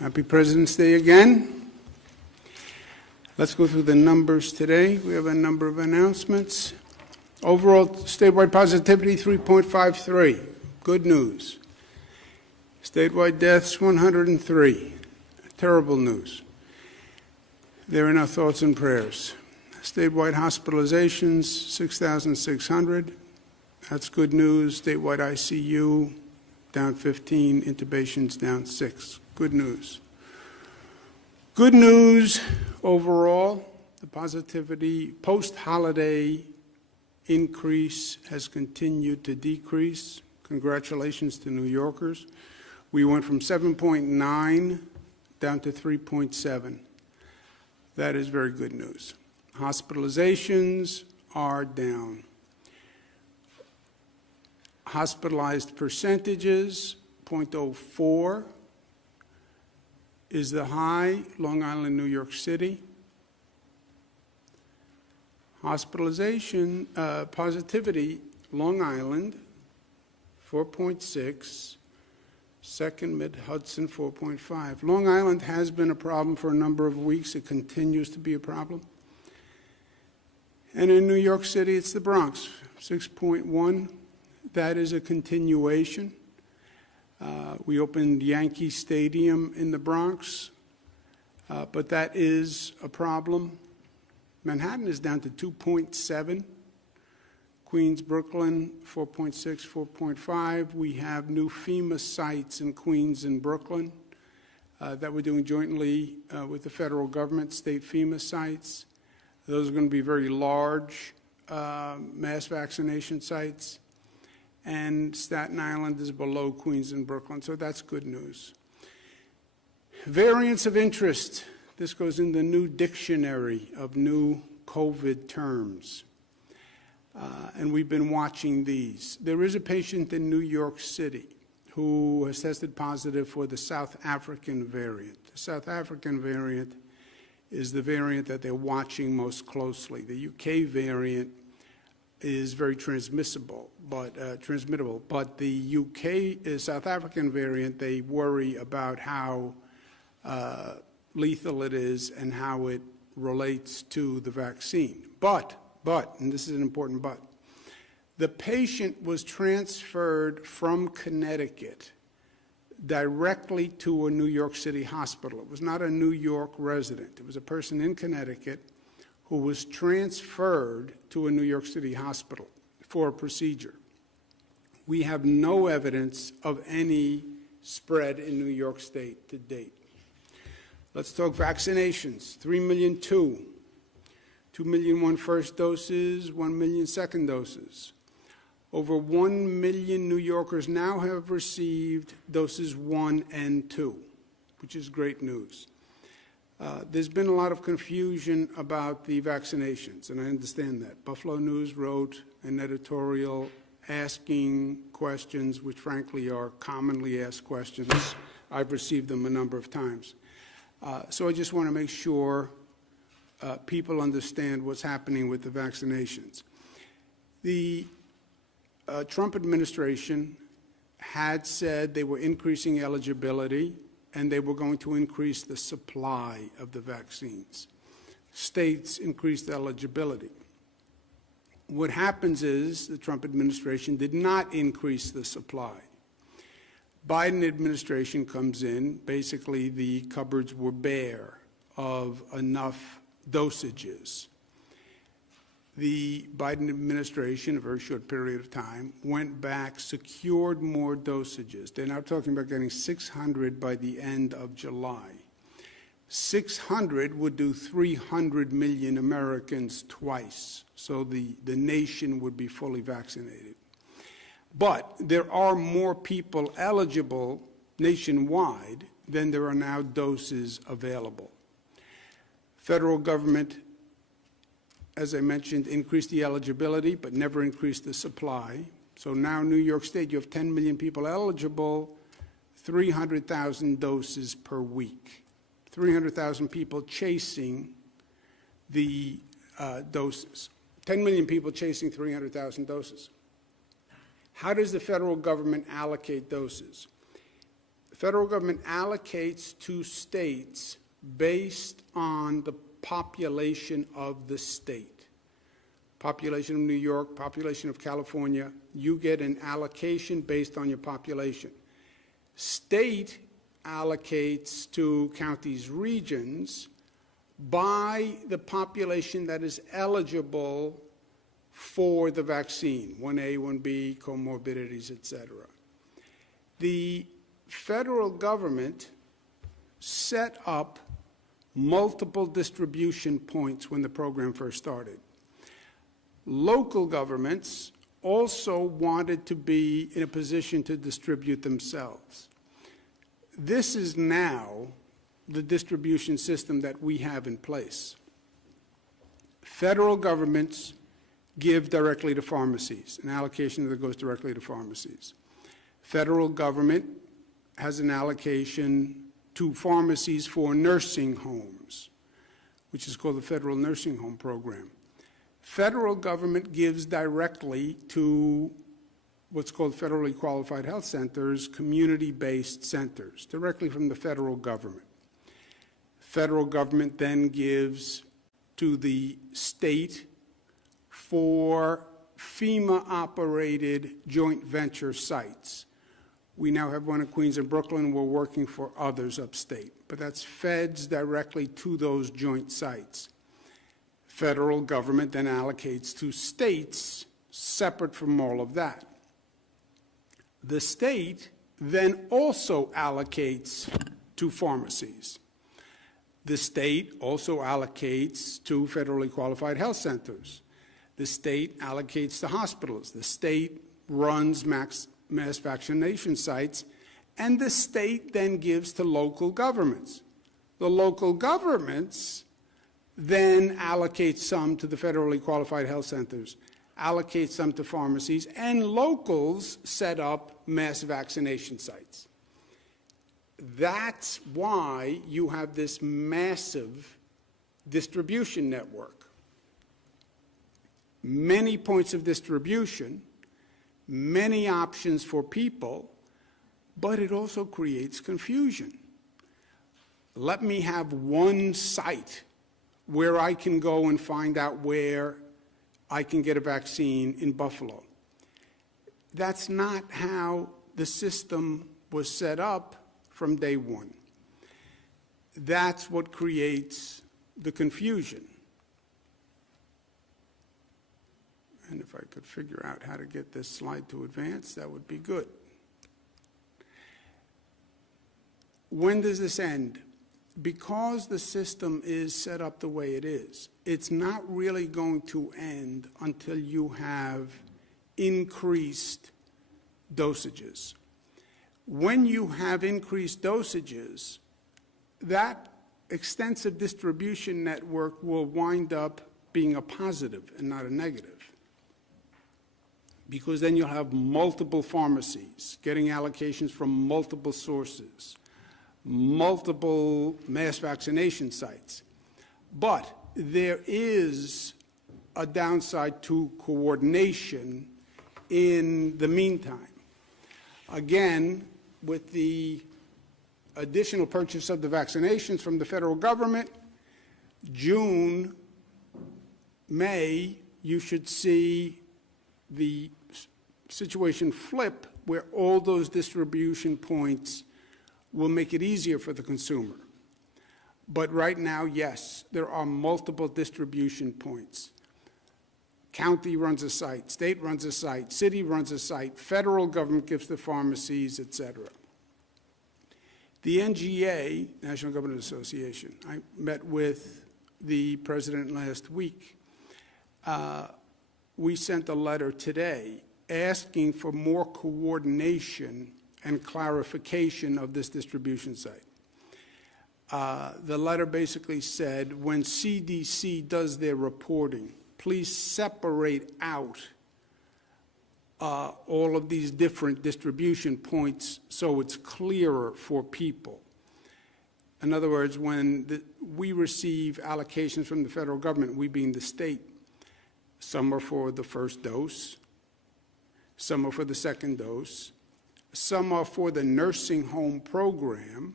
Happy President's Day again. Let's go through the numbers today. We have a number of announcements. Overall statewide positivity 3.53. Good news. Statewide deaths 103. Terrible news. They're in our thoughts and prayers. Statewide hospitalizations 6,600. That's good news. Statewide ICU down 15. Intubations down 6. Good news. Good news overall. The positivity post-holiday increase has continued to decrease. Congratulations to New Yorkers. We went from 7.9 down to 3.7. That is very good news. Hospitalizations are down. Hospitalized percentages, 0.04 is the high, Long Island, New York City. Hospitalization, positivity, Long Island, 4.6. Second, Mid-Hudson, 4.5. Long Island has been a problem for a number of weeks. It continues to be a problem. And in New York City, it's the Bronx, 6.1. That is a continuation. We opened Yankee Stadium in the Bronx, but that is a problem. Manhattan is down to 2.7. Queens, Brooklyn, 4.6, 4.5. We have new FEMA sites in Queens and Brooklyn that we're doing jointly with the federal government, state FEMA sites. Those are going to be very large mass vaccination sites. And Staten Island is below Queens and Brooklyn, so that's good news. Variants of interest. This goes in the new dictionary of new COVID terms. And we've been watching these. There is a patient in New York City who has tested positive for the South African variant. The South African variant is the variant that they're watching most closely. The UK variant is very transmissible, but the UK South African variant, they worry about how lethal it is and how it relates to the vaccine. But, and this is an important but, the patient was transferred from Connecticut directly to a New York City hospital. It was not a New York resident. It was a person in Connecticut who was transferred to a New York City hospital for a procedure. We have no evidence of any spread in New York State to date. Let's talk vaccinations. 3,000,002. 2,000,001 first doses, 1,000,000 second doses. Over 1 million New Yorkers now have received doses 1 and 2, which is great news. There's been a lot of confusion about the vaccinations, and I understand that. Buffalo News wrote an editorial asking questions, which frankly are commonly asked questions. I've received them a number of times. So I just want to make sure people understand what's happening with the vaccinations. The Trump administration had said they were increasing eligibility and they were going to increase the supply of the vaccines. States increased eligibility. What happens is the Trump administration did not increase the supply. Biden administration comes in, basically the cupboards were bare of enough dosages. The Biden administration, a very short period of time, went back, secured more dosages. They're now talking about getting 600 by the end of July. 600 would do 300 million Americans twice, so the nation would be fully vaccinated. But there are more people eligible nationwide than there are now doses available. Federal government, as I mentioned, increased the eligibility, but never increased the supply. So now New York State, you have 10 million people eligible, 300,000 doses per week. 300,000 people chasing the doses. 10 million people chasing 300,000 doses. How does the federal government allocate doses? federal government allocates to states based on the population of the state. Population of New York, population of California, you get an allocation based on your population. State allocates to counties, regions, by the population that is eligible for the vaccine, 1A, 1B, comorbidities, etc. The federal government set up multiple distribution points when the program first started. Local governments also wanted to be in a position to distribute themselves. This is now the distribution system that we have in place. Federal governments give directly to pharmacies, an allocation that goes directly to pharmacies. Federal government has an allocation to pharmacies for nursing homes, which is called the Federal Nursing Home Program. Federal government gives directly to what's called federally qualified health centers, community-based centers, directly from the federal government. Federal government then gives to the state for FEMA-operated joint venture sites. We now have one in Queens and Brooklyn. We're working for others upstate. But that's feds directly to those joint sites. Federal government then allocates to states separate from all of that. The state then also allocates to pharmacies. The state also allocates to federally qualified health centers. The state allocates to hospitals. The state runs mass vaccination sites, and the state then gives to local governments. The local governments then allocate some to the federally qualified health centers, allocate some to pharmacies, and locals set up mass vaccination sites. That's why you have this massive distribution network. Many points of distribution, many options for people, but it also creates confusion. Let me have one site where I can go and find out where I can get a vaccine in Buffalo. That's not how the system was set up from day one. That's what creates the confusion. And if I could figure out how to get this slide to advance, that would be good. When does this end? Because the system is set up the way it is, it's not really going to end until you have increased dosages. When you have increased dosages, that extensive distribution network will wind up being a positive and not a negative. Because then you'll have multiple pharmacies getting allocations from multiple sources, multiple mass vaccination sites. But there is a downside to coordination in the meantime. Again, with the additional purchase of the vaccinations from the federal government, June, May, you should see the situation flip where all those distribution points will make it easier for the consumer. But right now, yes, there are multiple distribution points. County runs a site, state runs a site, city runs a site, federal government gives to pharmacies, etc. The NGA, National Government Association, I met with the president last week. We sent a letter today asking for more coordination and clarification of this distribution site. The letter basically said, when CDC does their reporting, please separate out all of these different distribution points so it's clearer for people. In other words, when we receive allocations from the federal government, we being the state, some are for the first dose, some are for the second dose, some are for the nursing home program,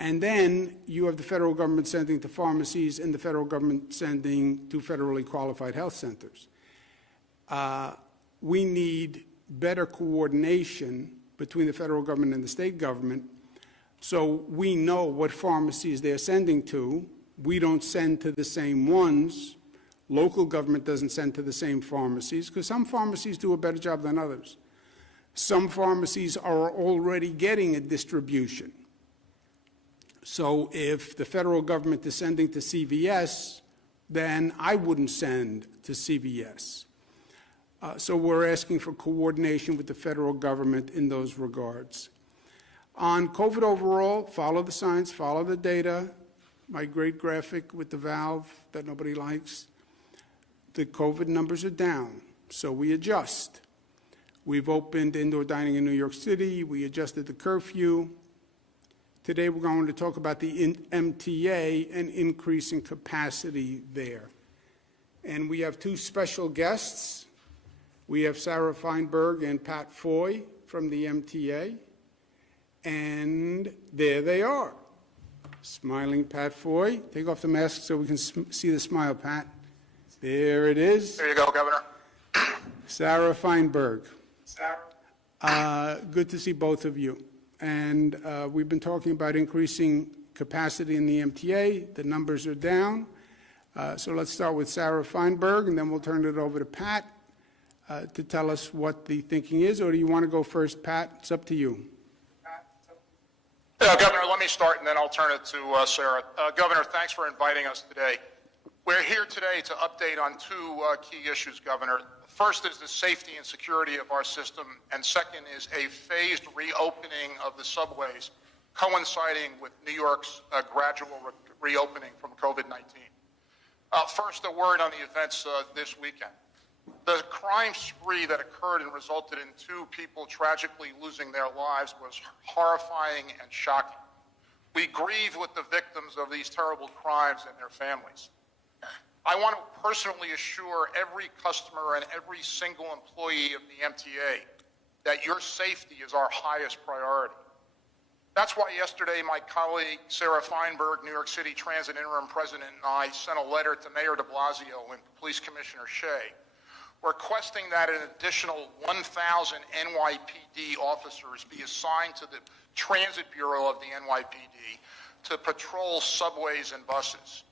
and then you have the federal government sending to pharmacies and the federal government sending to federally qualified health centers. We need better coordination between the federal government and the state government so we know what pharmacies they're sending to. We don't send to the same ones. Local government doesn't send to the same pharmacies because some pharmacies do a better job than others. Some pharmacies are already getting a distribution. So if the federal government is sending to CVS, then I wouldn't send to CVS. So we're asking for coordination with the federal government in those regards. On COVID overall, follow the science, follow the data. My great graphic with the valve that nobody likes. The COVID numbers are down, so we adjust. We've opened indoor dining in New York City. We adjusted the curfew. Today we're going to talk about the MTA and increasing capacity there. And we have two special guests. We have Sarah Feinberg and Pat Foy from the MTA. And there they are. Smiling Pat Foy. Take off the mask so we can see the smile, Pat. There it is. There you go, Governor. Sarah Feinberg. Sarah. Good to see both of you. And we've been talking about increasing capacity in the MTA. The numbers are down. So let's start with Sarah Feinberg, and then we'll turn it over to Pat to tell us what the thinking is. Or do you want to go first, Pat? It's up to you. Governor, let me start, and then I'll turn it to Sarah. Governor, thanks for inviting us today. We're here today to update on two key issues, Governor. First is the safety and security of our system, and second is a phased reopening of the subways, coinciding with New York's gradual reopening from COVID-19. First, a word on the events this weekend. The crime spree that occurred and resulted in two people tragically losing their lives was horrifying and shocking. We grieve with the victims of these terrible crimes and their families. I want to personally assure every customer and every single employee of the MTA that your safety is our highest priority. That's why yesterday my colleague Sarah Feinberg, New York City Transit Interim President, and I sent a letter to Mayor de Blasio and Police Commissioner Shea requesting that an additional 1,000 NYPD officers be assigned to the Transit Bureau of the NYPD to patrol subways and buses.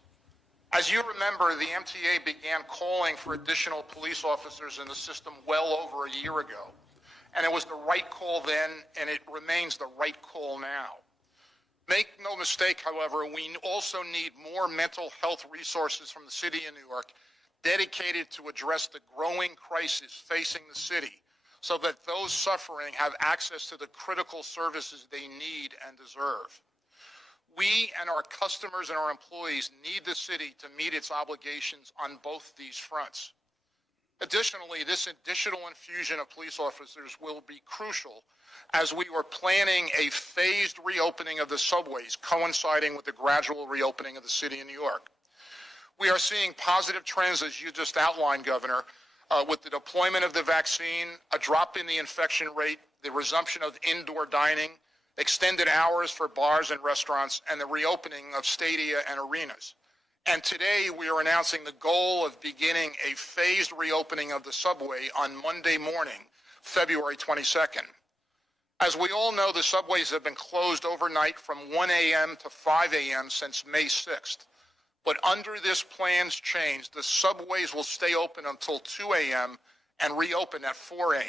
As you remember, the MTA began calling for additional police officers in the system well over a year ago. And it was the right call then, and it remains the right call now. Make no mistake, however, we also need more mental health resources from the city of New York dedicated to address the growing crisis facing the city so that those suffering have access to the critical services they need and deserve. We and our customers and our employees need the city to meet its obligations on both these fronts. Additionally, this additional infusion of police officers will be crucial as we were planning a phased reopening of the subways coinciding with the gradual reopening of the city of New York. We are seeing positive trends, as you just outlined, Governor, with the deployment of the vaccine, a drop in the infection rate, the resumption of indoor dining, extended hours for bars and restaurants, and the reopening of stadia and arenas. And today we are announcing the goal of beginning a phased reopening of the subway on Monday morning, February 22nd. As we all know, the subways have been closed overnight from 1 a.m. to 5 a.m. since May 6th. But under this plan's change, the subways will stay open until 2 a.m. and reopen at 4 a.m.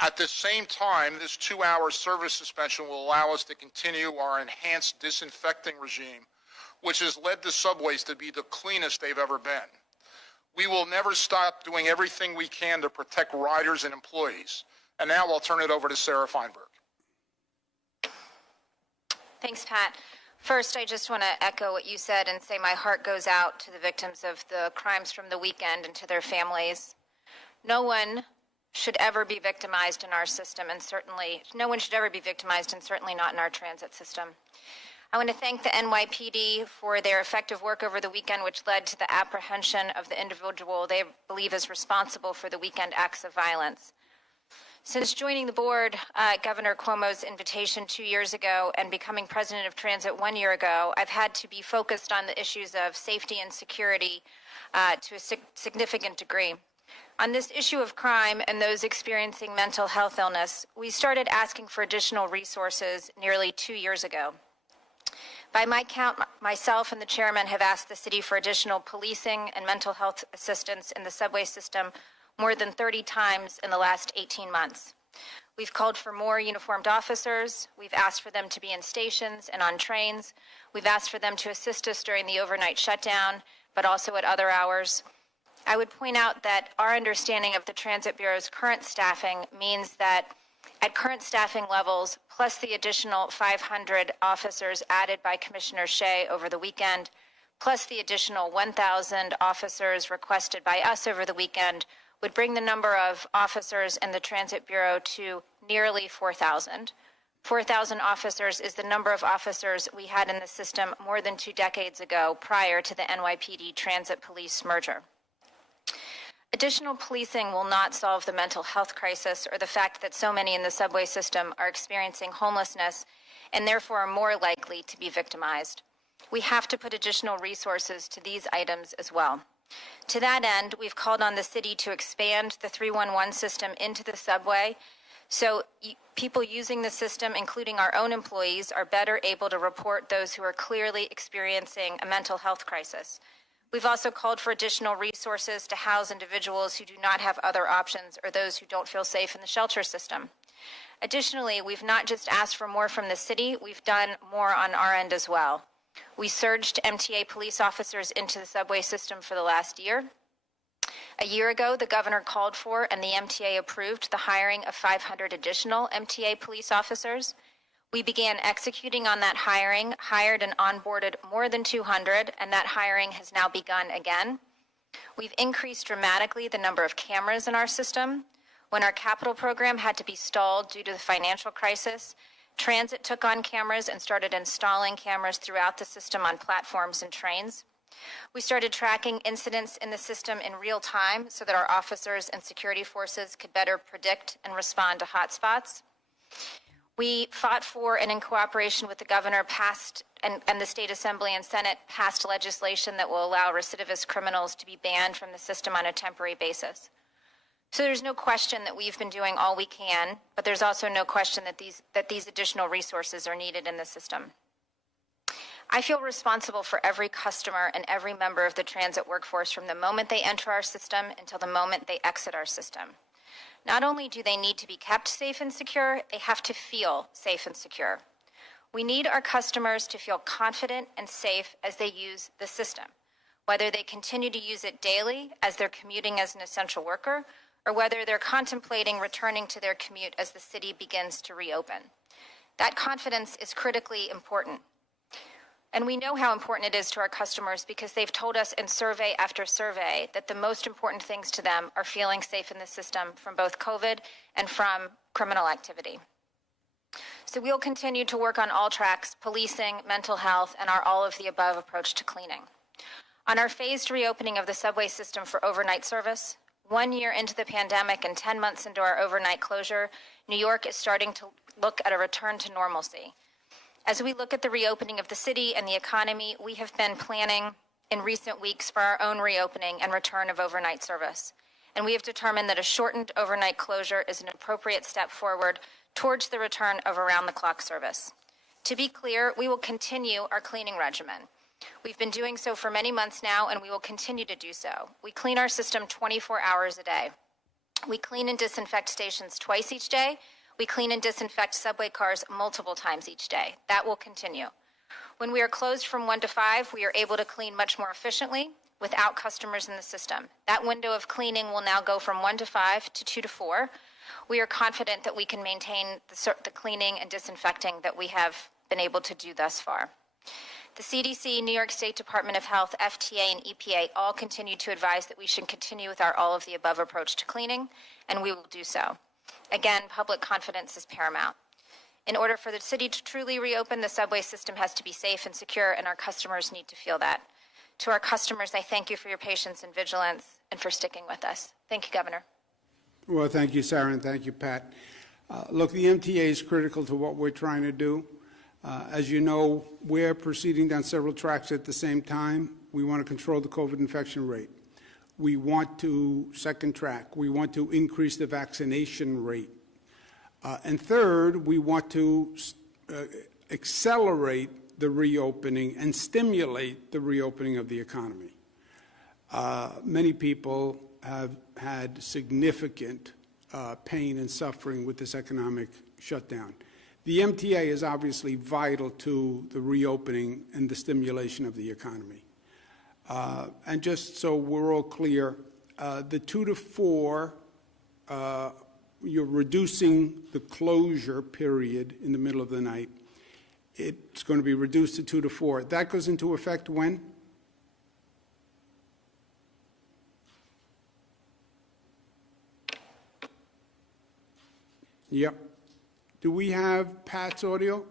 At the same time, this 2-hour service suspension will allow us to continue our enhanced disinfecting regime, which has led the subways to be the cleanest they've ever been. We will never stop doing everything we can to protect riders and employees. And now I'll turn it over to Sarah Feinberg. Thanks, Pat. First, I just want to echo what you said and say my heart goes out to the victims of the crimes from the weekend and to their families. No one should ever be victimized in our system, and certainly no one should ever be victimized, and certainly not in our transit system. I want to thank the NYPD for their effective work over the weekend, which led to the apprehension of the individual they believe is responsible for the weekend acts of violence. Since joining the board, Governor Cuomo's invitation 2 years ago and becoming president of transit 1 year ago, I've had to be focused on the issues of safety and security to a significant degree. On this issue of crime and those experiencing mental health illness, we started asking for additional resources nearly 2 years ago. By my count, myself and the chairman have asked the city for additional policing and mental health assistance in the subway system more than 30 times in the last 18 months. We've called for more uniformed officers. We've asked for them to be in stations and on trains. We've asked for them to assist us during the overnight shutdown, but also at other hours. I would point out that our understanding of the Transit Bureau's current staffing means that at current staffing levels, plus the additional 500 officers added by Commissioner Shea over the weekend, plus the additional 1,000 officers requested by us over the weekend, would bring the number of officers in the Transit Bureau to nearly 4,000. 4,000 officers is the number of officers we had in the system more than 2 decades ago prior to the NYPD Transit Police merger. Additional policing will not solve the mental health crisis or the fact that so many in the subway system are experiencing homelessness and therefore are more likely to be victimized. We have to put additional resources to these items as well. To that end, we've called on the city to expand the 311 system into the subway so people using the system, including our own employees, are better able to report those who are clearly experiencing a mental health crisis. We've also called for additional resources to house individuals who do not have other options or those who don't feel safe in the shelter system. Additionally, we've not just asked for more from the city, we've done more on our end as well. We surged MTA police officers into the subway system for the last year. A year ago, the governor called for and the MTA approved the hiring of 500 additional MTA police officers. We began executing on that hiring, hired and onboarded more than 200, and that hiring has now begun again. We've increased dramatically the number of cameras in our system. When our capital program had to be stalled due to the financial crisis, Transit took on cameras and started installing cameras throughout the system on platforms and trains. We started tracking incidents in the system in real time so that our officers and security forces could better predict and respond to hotspots. We fought for and in cooperation with the governor passed and the state assembly and Senate passed legislation that will allow recidivist criminals to be banned from the system on a temporary basis. So there's no question that we've been doing all we can, but there's also no question that these additional resources are needed in the system. I feel responsible for every customer and every member of the transit workforce from the moment they enter our system until the moment they exit our system. Not only do they need to be kept safe and secure, they have to feel safe and secure. We need our customers to feel confident and safe as they use the system, whether they continue to use it daily as they're commuting as an essential worker, or whether they're contemplating returning to their commute as the city begins to reopen. That confidence is critically important. And we know how important it is to our customers because they've told us in survey after survey that the most important things to them are feeling safe in the system from both COVID and from criminal activity. So we'll continue to work on all tracks, policing, mental health, and our all-of-the-above approach to cleaning. On our phased reopening of the subway system for overnight service, 1 year into the pandemic and 10 months into our overnight closure, New York is starting to look at a return to normalcy. As we look at the reopening of the city and the economy, we have been planning in recent weeks for our own reopening and return of overnight service. And we have determined that a shortened overnight closure is an appropriate step forward towards the return of around-the-clock service. To be clear, we will continue our cleaning regimen. We've been doing so for many months now, and we will continue to do so. We clean our system 24 hours a day. We clean and disinfect stations twice each day. We clean and disinfect subway cars multiple times each day. That will continue. When we are closed from 1 to 5, we are able to clean much more efficiently without customers in the system. That window of cleaning will now go from 1 to 5 to 2 to 4. We are confident that we can maintain the cleaning and disinfecting that we have been able to do thus far. The CDC, New York State Department of Health, FTA, and EPA all continue to advise that we should continue with our all-of-the-above approach to cleaning, and we will do so. Again, public confidence is paramount. In order for the city to truly reopen, the subway system has to be safe and secure, and our customers need to feel that. To our customers, I thank you for your patience and vigilance and for sticking with us. Thank you, Governor. Well, thank you, Sarah, and thank you, Pat. Look, the MTA is critical to what we're trying to do. As you know, we're proceeding down several tracks at the same time. We want to control the COVID infection rate. We want to, second track, we want to increase the vaccination rate. And third, we want to accelerate the reopening and stimulate the reopening of the economy. Many people have had significant pain and suffering with this economic shutdown. The MTA is obviously vital to the reopening and the stimulation of the economy. And just so we're all clear, the 2 to 4, you're reducing the closure period in the middle of the night. It's going to be reduced to 2 to 4. That goes into effect when? Yep. Do we have Pat's audio?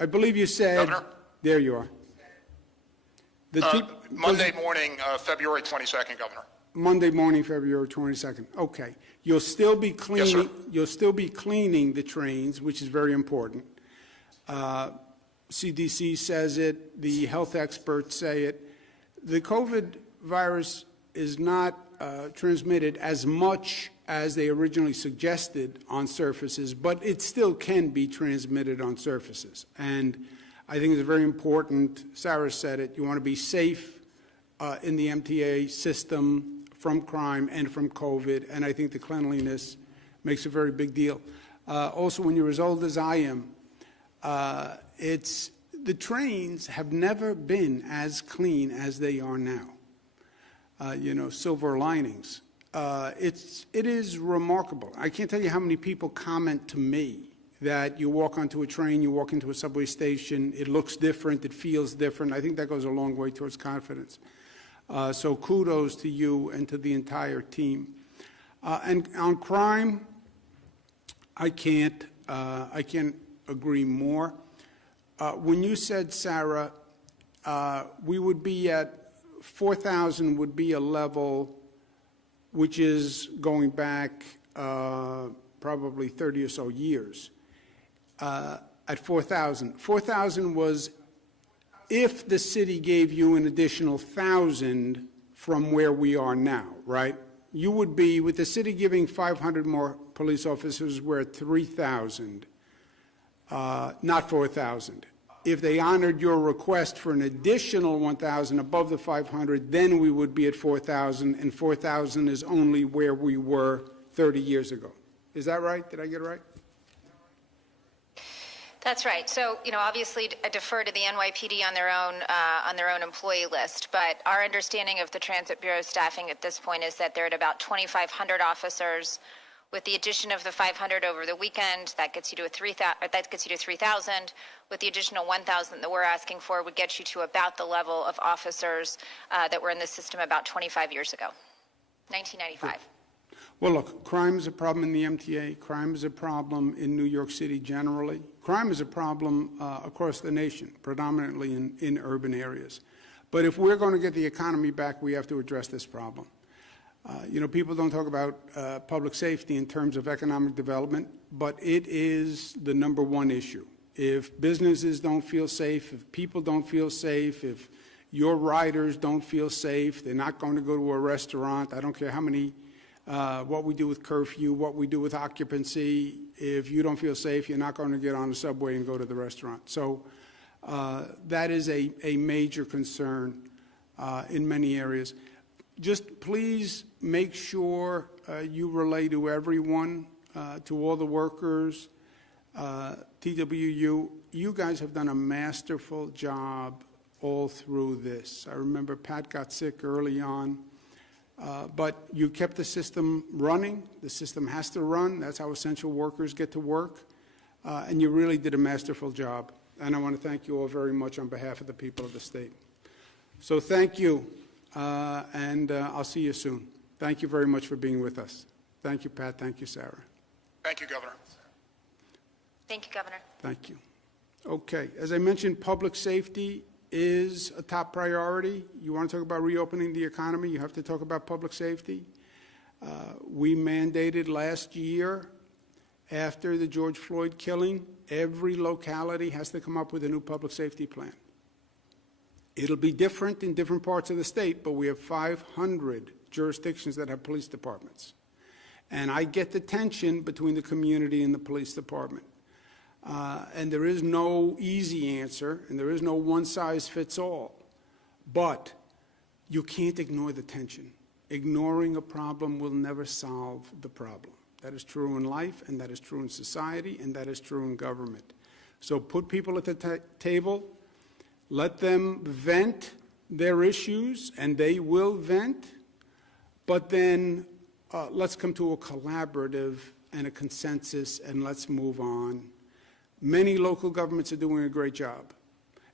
I believe you said. Governor? There you are. Monday morning, February 22nd, Governor. Monday morning, February 22nd. Okay. You'll still be cleaning. Yes, sir. You'll still be cleaning the trains, which is very important. CDC says it. The health experts say it. The COVID virus is not transmitted as much as they originally suggested on surfaces, but it still can be transmitted on surfaces. And I think it's very important, Sarah said it, you want to be safe in the MTA system from crime and from COVID, and I think the cleanliness makes a very big deal. Also, when you're as old as I am, the trains have never been as clean as they are now. Silver linings. It is remarkable. I can't tell you how many people comment to me that you walk onto a train, you walk into a subway station, it looks different, it feels different. I think that goes a long way towards confidence. So kudos to you and to the entire team. And on crime, I can't agree more. When you said, Sarah, we would be at 4,000 would be a level which is going back probably 30 or so years. At 4,000. 4,000 was if the city gave you an additional 1,000 from where we are now, right? You would be, with the city giving 500 more police officers, we're at 3,000, not 4,000. If they honored your request for an additional 1,000 above the 500, then we would be at 4,000, and 4,000 is only where we were 30 years ago. Is that right? Did I get it right? That's right. So, obviously I defer to the NYPD on their own employee list, but our understanding of the Transit Bureau staffing at this point is that they're at about 2,500 officers. With the addition of the 500 over the weekend, that gets you to 3,000. With the additional 1,000 that we're asking for, would get you to about the level of officers that were in the system about 25 years ago, 1995. Well, look, crime is a problem in the MTA. Crime is a problem in New York City generally. Crime is a problem across the nation, predominantly in urban areas. But if we're going to get the economy back, we have to address this problem. People don't talk about public safety in terms of economic development, but it is the #1 issue. If businesses don't feel safe, if people don't feel safe, if your riders don't feel safe, they're not going to go to a restaurant. I don't care how many, what we do with curfew, what we do with occupancy. If you don't feel safe, you're not going to get on the subway and go to the restaurant. So that is a major concern in many areas. Just please make sure you relay to everyone, to all the workers, TWU. You guys have done a masterful job all through this. I remember Pat got sick early on, but you kept the system running. The system has to run. That's how essential workers get to work. And you really did a masterful job. And I want to thank you all very much on behalf of the people of the state. So thank you. And I'll see you soon. Thank you very much for being with us. Thank you, Pat. Thank you, Sarah. Thank you, Governor. Thank you, Governor. Thank you. Okay. As I mentioned, public safety is a top priority. You want to talk about reopening the economy, you have to talk about public safety. We mandated last year, after the George Floyd killing, every locality has to come up with a new public safety plan. It'll be different in different parts of the state, but we have 500 jurisdictions that have police departments. And I get the tension between the community and the police department. And there is no easy answer, and there is no one-size-fits-all. But you can't ignore the tension. Ignoring a problem will never solve the problem. That is true in life, and that is true in society, and that is true in government. So put people at the table, let them vent their issues, and they will vent, but then let's come to a collaborative and a consensus, and let's move on. Many local governments are doing a great job.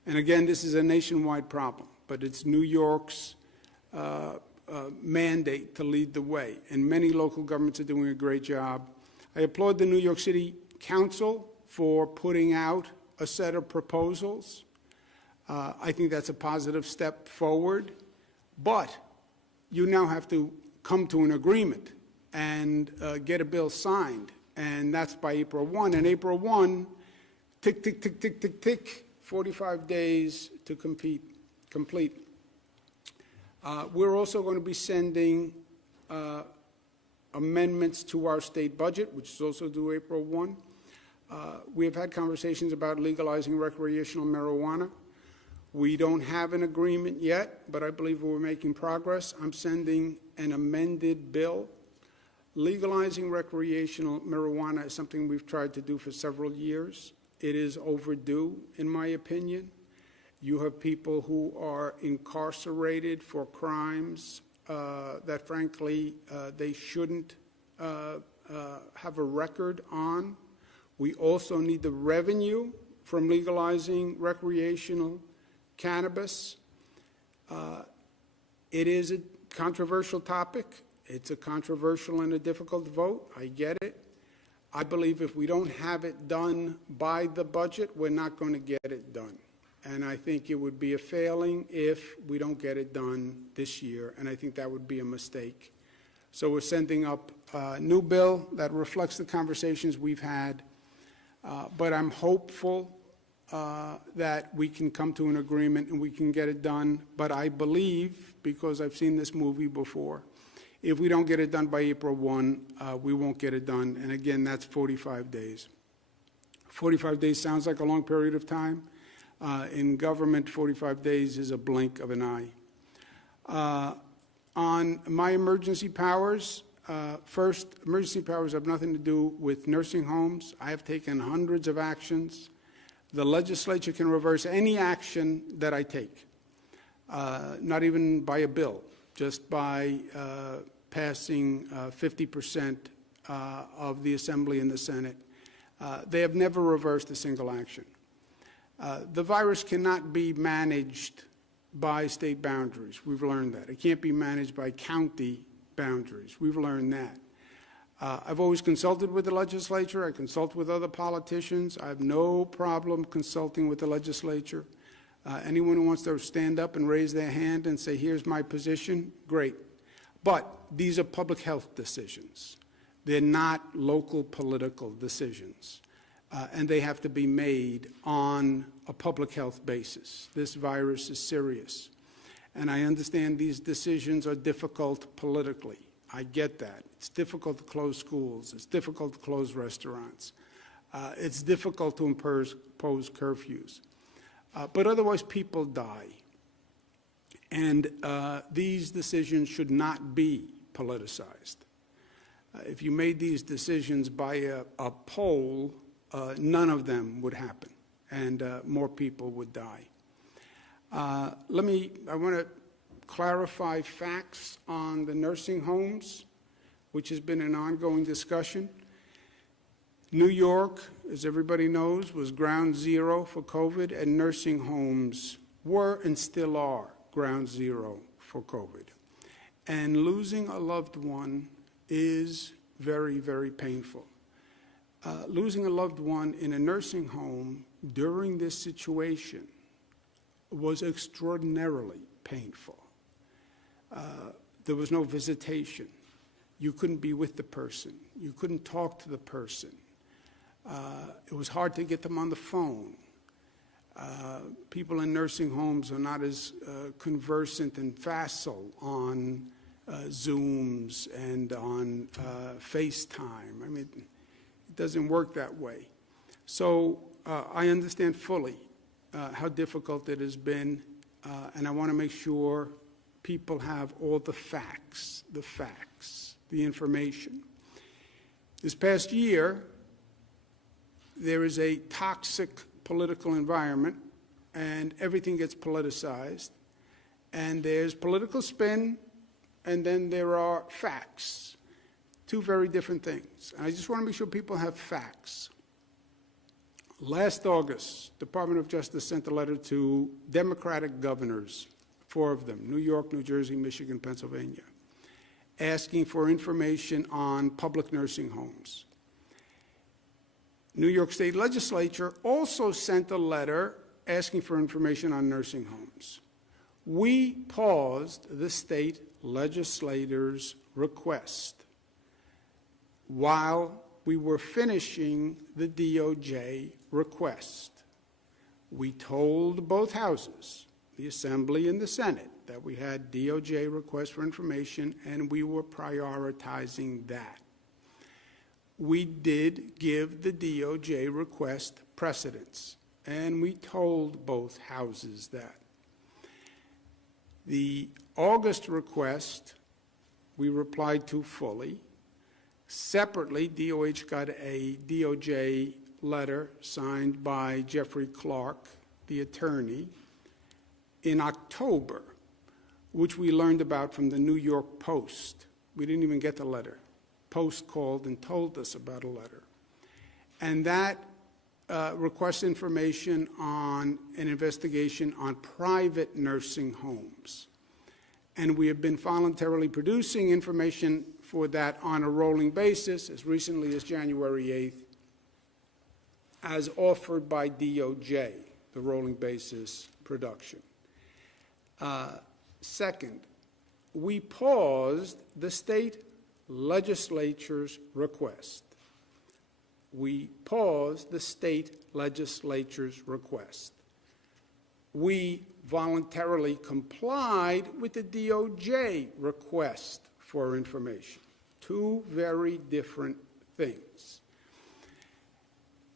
And again, this is a nationwide problem, but it's New York's mandate to lead the way, and many local governments are doing a great job. I applaud the New York City Council for putting out a set of proposals. I think that's a positive step forward, but you now have to come to an agreement and get a bill signed, and that's by April 1. And April 1, tick, tick, tick, tick, tick, tick, 45 days to complete. We're also going to be sending amendments to our state budget, which is also due April 1. We have had conversations about legalizing recreational marijuana. We don't have an agreement yet, but I believe we're making progress. I'm sending an amended bill. Legalizing recreational marijuana is something we've tried to do for several years. It is overdue, in my opinion. You have people who are incarcerated for crimes that, frankly, they shouldn't have a record on. We also need the revenue from legalizing recreational cannabis. It is a controversial topic. It's a controversial and a difficult vote. I get it. I believe if we don't have it done by the budget, we're not going to get it done. And I think it would be a failing if we don't get it done this year, and I think that would be a mistake. So we're sending up a new bill that reflects the conversations we've had, but I'm hopeful that we can come to an agreement and we can get it done. But I believe, because I've seen this movie before, if we don't get it done by April 1, we won't get it done. And again, that's 45 days. 45 days sounds like a long period of time. In government, 45 days is a blink of an eye. On my emergency powers, first, emergency powers have nothing to do with nursing homes. I have taken hundreds of actions. The legislature can reverse any action that I take, not even by a bill, just by passing 50% of the Assembly and the Senate. They have never reversed a single action. The virus cannot be managed by state boundaries. We've learned that. It can't be managed by county boundaries. We've learned that. I've always consulted with the legislature. I consult with other politicians. I have no problem consulting with the legislature. Anyone who wants to stand up and raise their hand and say, here's my position, great. But these are public health decisions. They're not local political decisions. And they have to be made on a public health basis. This virus is serious. And I understand these decisions are difficult politically. I get that. It's difficult to close schools. It's difficult to close restaurants. It's difficult to impose curfews. But otherwise, people die. And these decisions should not be politicized. If you made these decisions by a poll, none of them would happen, and more people would die. I want to clarify facts on the nursing homes, which has been an ongoing discussion. New York, as everybody knows, was ground zero for COVID, and nursing homes were and still are ground zero for COVID. And losing a loved one is very, very painful. Losing a loved one in a nursing home during this situation was extraordinarily painful. There was no visitation. You couldn't be with the person. You couldn't talk to the person. It was hard to get them on the phone. People in nursing homes are not as conversant and facile on Zooms and on FaceTime. I mean, it doesn't work that way. So I understand fully how difficult it has been, and I want to make sure people have all the facts, the information. This past year, there is a toxic political environment, and everything gets politicized, and there's political spin, and then there are facts. Two very different things. And I just want to make sure people have facts. Last August, Department of Justice sent a letter to Democratic governors, 4 of them, New York, New Jersey, Michigan, Pennsylvania, asking for information on public nursing homes. New York State Legislature also sent a letter asking for information on nursing homes. We paused the state legislators' request while we were finishing the DOJ request. We told both houses, the Assembly and the Senate, that we had DOJ requests for information and we were prioritizing that. We did give the DOJ request precedence, and we told both houses that. The August request we replied to fully. Separately, DOH got a DOJ letter signed by Jeffrey Clark, the attorney, in October, which we learned about from the New York Post. We didn't even get the letter. Post called and told us about a letter. And that requests information on an investigation on private nursing homes. And we have been voluntarily producing information for that on a rolling basis as recently as January 8th, as offered by DOJ, the rolling basis production. Second, we paused the state legislature's request. We paused the state legislature's request. We voluntarily complied with the DOJ request for information. Two very different things.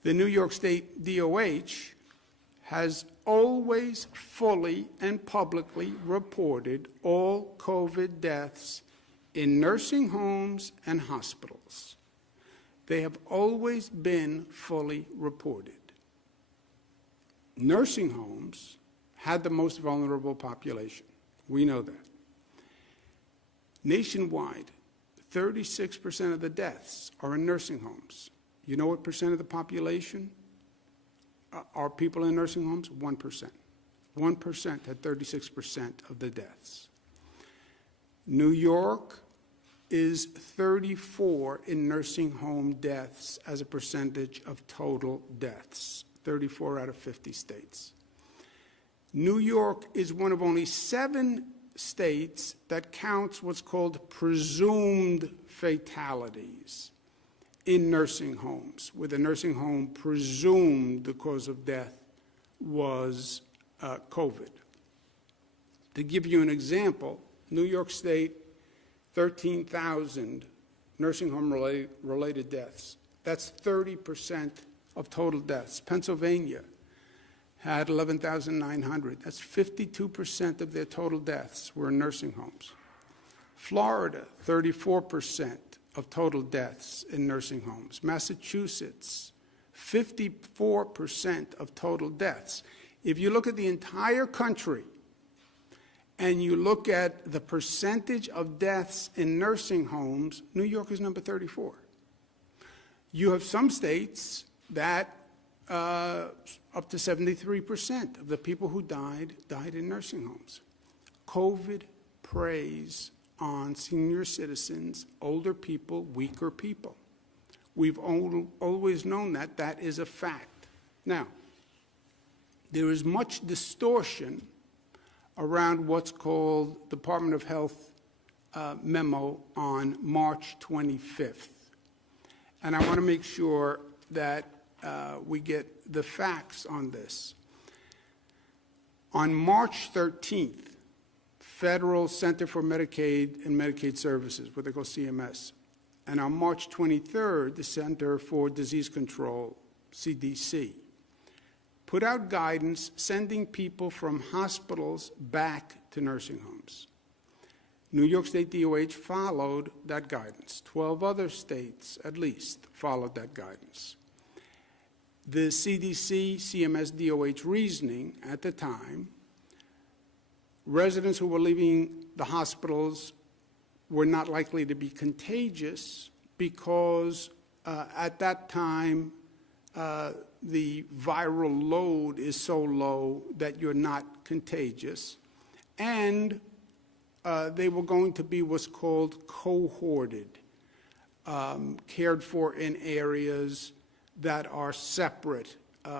The New York State DOH has always fully and publicly reported all COVID deaths in nursing homes and hospitals. They have always been fully reported. Nursing homes had the most vulnerable population. We know that. Nationwide, 36% of the deaths are in nursing homes. You know what percent of the population are people in nursing homes? 1%. 1% had 36% of the deaths. New York is 34 in nursing home deaths as a percentage of total deaths, 34 out of 50 states. New York is one of only 7 states that counts what's called presumed fatalities in nursing homes, where the nursing home presumed the cause of death was COVID. To give you an example, New York State, 13,000 nursing home related deaths. That's 30% of total deaths. Pennsylvania had 11,900. That's 52% of their total deaths were in nursing homes. Florida, 34% of total deaths in nursing homes. Massachusetts, 54% of total deaths. If you look at the entire country and you look at the percentage of deaths in nursing homes, New York is number 34. You have some states that up to 73% of the people who died in nursing homes. COVID preys on senior citizens, older people, weaker people. We've always known that. That is a fact. Now, there is much distortion around what's called Department of Health memo on March 25th. And I want to make sure that we get the facts on this. On March 13th, Federal Center for Medicaid and Medicaid Services, what they call CMS, and on March 23rd, the Center for Disease Control, CDC, put out guidance sending people from hospitals back to nursing homes. New York State DOH followed that guidance. 12 other states, at least, followed that guidance. The CDC, CMS, DOH reasoning at the time, residents who were leaving the hospitals were not likely to be contagious because at that time, the viral load is so low that you're not contagious, and they were going to be what's called cohorted, cared for in areas that are separate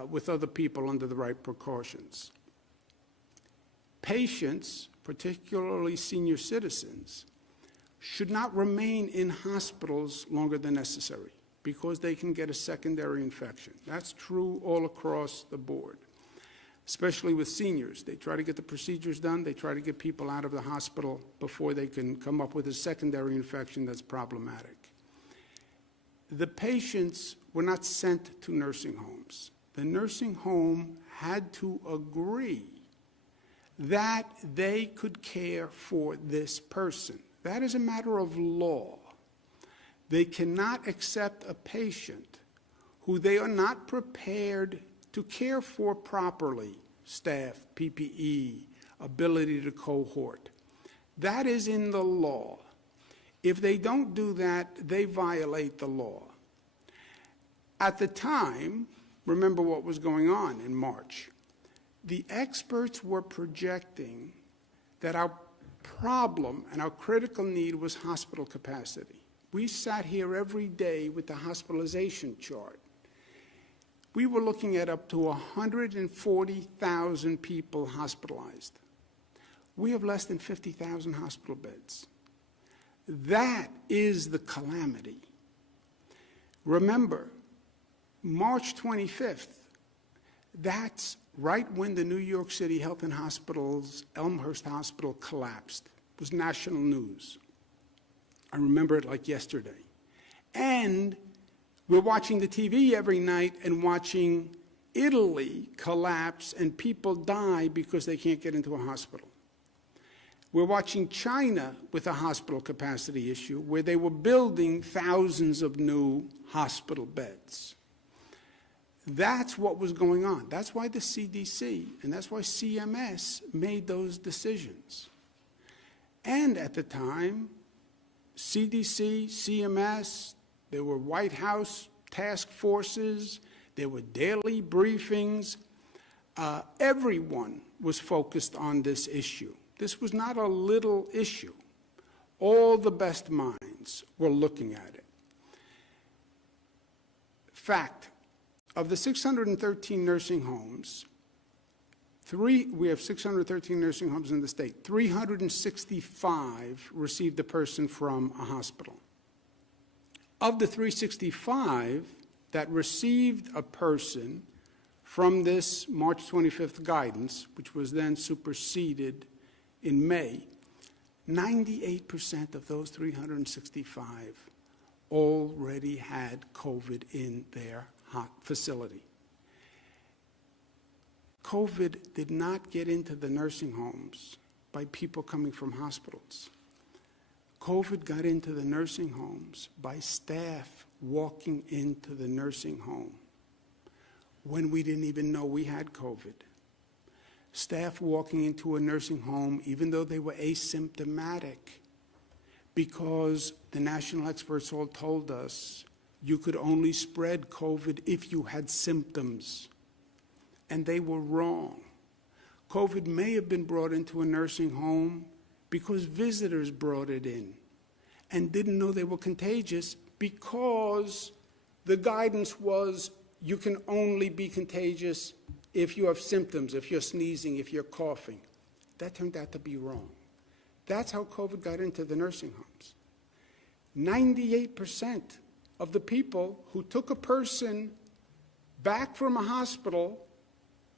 with other people under the right precautions. Patients, particularly senior citizens, should not remain in hospitals longer than necessary because they can get a secondary infection. That's true all across the board, especially with seniors. They try to get the procedures done. They try to get people out of the hospital before they can come up with a secondary infection that's problematic. The patients were not sent to nursing homes. The nursing home had to agree that they could care for this person. That is a matter of law. They cannot accept a patient who they are not prepared to care for properly, staff, PPE, ability to cohort. That is in the law. If they don't do that, they violate the law. At the time, remember what was going on in March. The experts were projecting that our problem and our critical need was hospital capacity. We sat here every day with the hospitalization chart. We were looking at up to 140,000 people hospitalized. We have less than 50,000 hospital beds. That is the calamity. Remember, March 25th, that's right when the New York City Health and Hospitals, Elmhurst Hospital collapsed. It was national news. I remember it like yesterday. And we're watching the TV every night and watching Italy collapse and people die because they can't get into a hospital. We're watching China with a hospital capacity issue where they were building thousands of new hospital beds. That's what was going on. That's why the CDC and that's why CMS made those decisions. And at the time, CDC, CMS, there were White House task forces, there were daily briefings. Everyone was focused on this issue. This was not a little issue. All the best minds were looking at it. Fact, of the 613 nursing homes, we have 613 nursing homes in the state. 365 received a person from a hospital. Of the 365 that received a person from this March 25th guidance, which was then superseded in May, 98% of those 365 already had COVID in their facility. COVID did not get into the nursing homes by people coming from hospitals. COVID got into the nursing homes by staff walking into the nursing home when we didn't even know we had COVID. Staff walking into a nursing home even though they were asymptomatic because the national experts all told us you could only spread COVID if you had symptoms. And they were wrong. COVID may have been brought into a nursing home because visitors brought it in and didn't know they were contagious because the guidance was you can only be contagious if you have symptoms, if you're sneezing, if you're coughing. That turned out to be wrong. That's how COVID got into the nursing homes. 98% of the people who took a person back from a hospital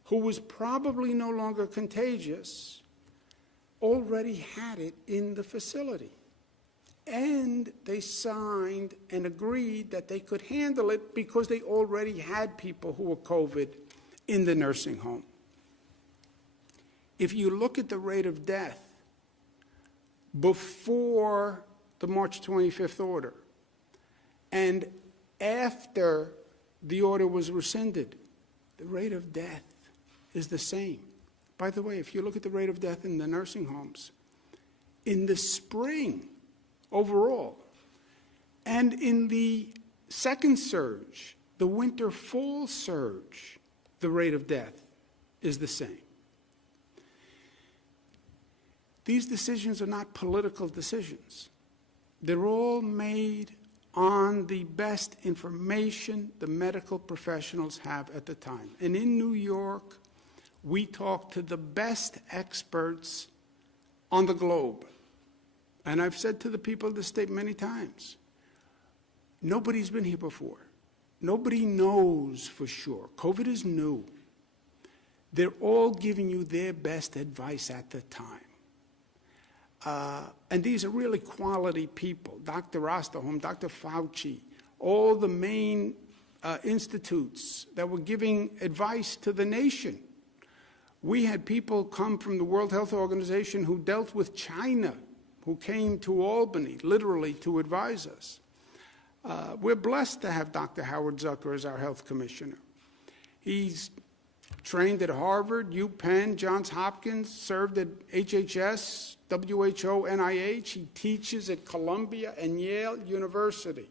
who was probably no longer contagious already had it in the facility. And they signed and agreed that they could handle it because they already had people who were COVID in the nursing home. If you look at the rate of death before the March 25th order and after the order was rescinded, the rate of death is the same. By the way, if you look at the rate of death in the nursing homes, in the spring overall, and in the second surge, the winter-fall surge, the rate of death is the same. These decisions are not political decisions. They're all made on the best information the medical professionals have at the time. And in New York, we talk to the best experts on the globe. And I've said to the people of the state many times, nobody's been here before. Nobody knows for sure. COVID is new. They're all giving you their best advice at the time. And these are really quality people. Dr. Osterholm, Dr. Fauci, all the main institutes that were giving advice to the nation. We had people come from the World Health Organization who dealt with China, who came to Albany, literally, to advise us. We're blessed to have Dr. Howard Zucker as our health commissioner. He's trained at Harvard, UPenn, Johns Hopkins, served at HHS, WHO, NIH. He teaches at Columbia and Yale University.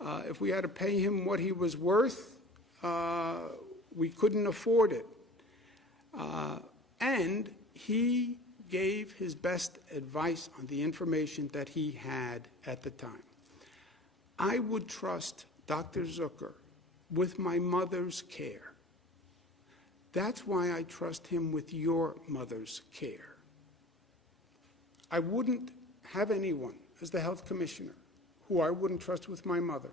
If we had to pay him what he was worth, we couldn't afford it. And he gave his best advice on the information that he had at the time. I would trust Dr. Zucker with my mother's care. That's why I trust him with your mother's care. I wouldn't have anyone as the health commissioner who I wouldn't trust with my mother.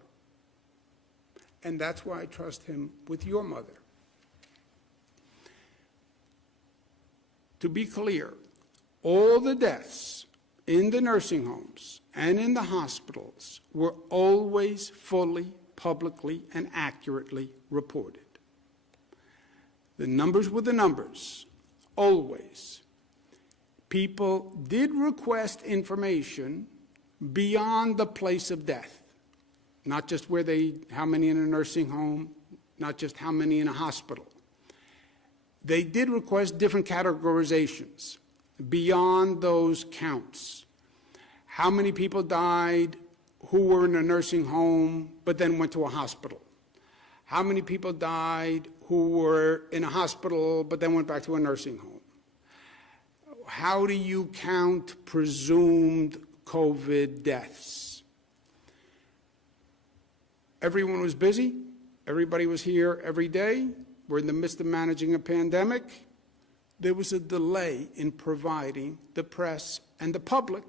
And that's why I trust him with your mother. To be clear, all the deaths in the nursing homes and in the hospitals were always fully, publicly, and accurately reported. The numbers were the numbers, always. People did request information beyond the place of death, not just how many in a nursing home, not just how many in a hospital. They did request different categorizations beyond those counts. How many people died who were in a nursing home but then went to a hospital? How many people died who were in a hospital but then went back to a nursing home? How do you count presumed COVID deaths? Everyone was busy. Everybody was here every day. We're in the midst of managing a pandemic. There was a delay in providing the press and the public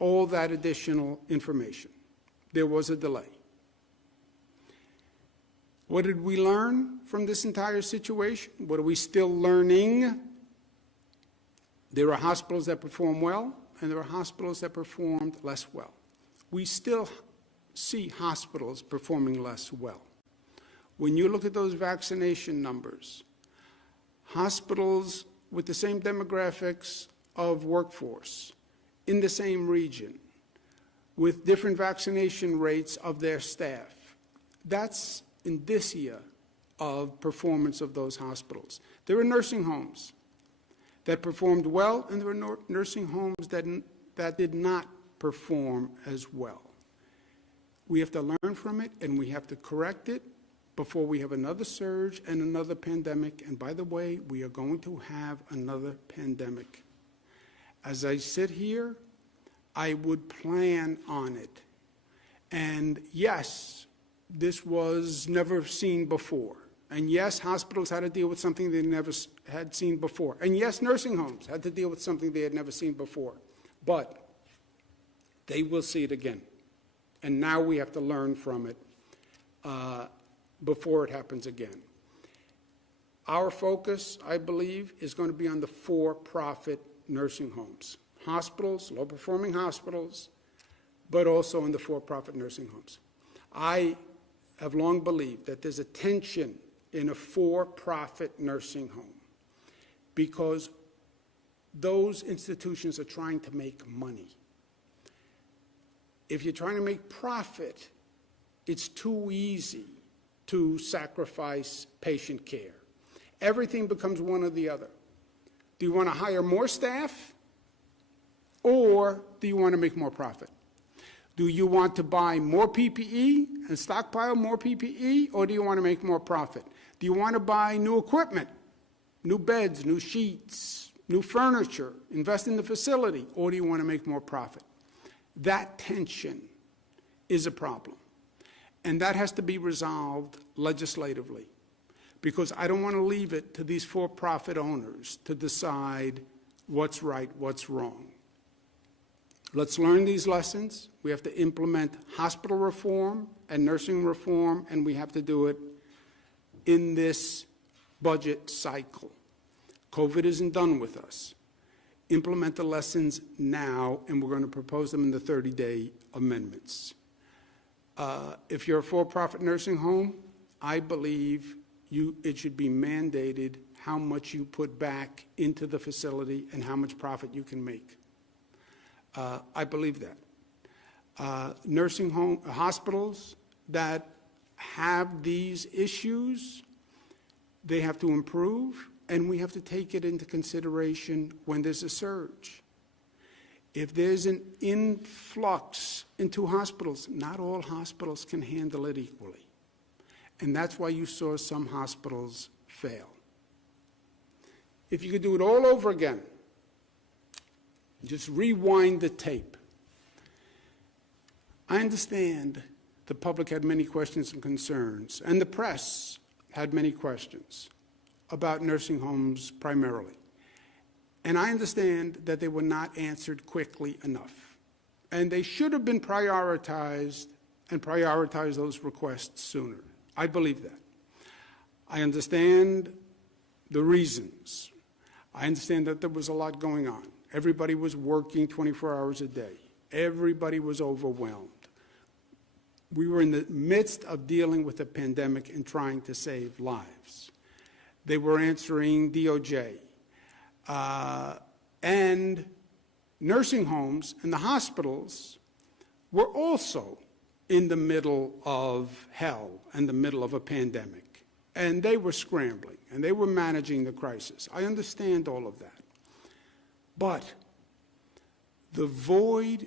all that additional information. There was a delay. What did we learn from this entire situation? What are we still learning? There are hospitals that perform well, and there are hospitals that performed less well. We still see hospitals performing less well. When you look at those vaccination numbers, hospitals with the same demographics of workforce, in the same region, with different vaccination rates of their staff, that's indicia of performance of those hospitals. There are nursing homes that performed well, and there are nursing homes that did not perform as well. We have to learn from it, and we have to correct it before we have another surge and another pandemic. And by the way, we are going to have another pandemic. As I sit here, I would plan on it. And yes, this was never seen before. And yes, hospitals had to deal with something they never had seen before. And yes, nursing homes had to deal with something they had never seen before. But they will see it again. And now we have to learn from it before it happens again. Our focus, I believe, is going to be on the for-profit nursing homes. Hospitals, low-performing hospitals, but also in the for-profit nursing homes. I have long believed that there's a tension in a for-profit nursing home because those institutions are trying to make money. If you're trying to make profit, it's too easy to sacrifice patient care. Everything becomes one or the other. Do you want to hire more staff, or do you want to make more profit? Do you want to buy more PPE and stockpile more PPE, or do you want to make more profit? Do you want to buy new equipment, new beds, new sheets, new furniture, invest in the facility, or do you want to make more profit? That tension is a problem, and that has to be resolved legislatively, because I don't want to leave it to these for-profit owners to decide what's right, what's wrong. Let's learn these lessons. We have to implement hospital reform and nursing reform, and we have to do it in this budget cycle. COVID isn't done with us. Implement the lessons now, and we're going to propose them in the 30-day amendments. If you're a for-profit nursing home, I believe it should be mandated how much you put back into the facility and how much profit you can make. I believe that. Nursing home, hospitals that have these issues, they have to improve, and we have to take it into consideration when there's a surge. If there's an influx into hospitals, not all hospitals can handle it equally. And that's why you saw some hospitals fail. If you could do it all over again, just rewind the tape. I understand the public had many questions and concerns, and the press had many questions about nursing homes primarily. And I understand that they were not answered quickly enough. And they should have been prioritized and prioritize those requests sooner. I believe that. I understand the reasons. I understand that there was a lot going on. Everybody was working 24 hours a day. Everybody was overwhelmed. We were in the midst of dealing with a pandemic and trying to save lives. They were answering DOJ. And nursing homes and the hospitals were also in the middle of hell and the middle of a pandemic. And they were scrambling, and they were managing the crisis. I understand all of that. But the void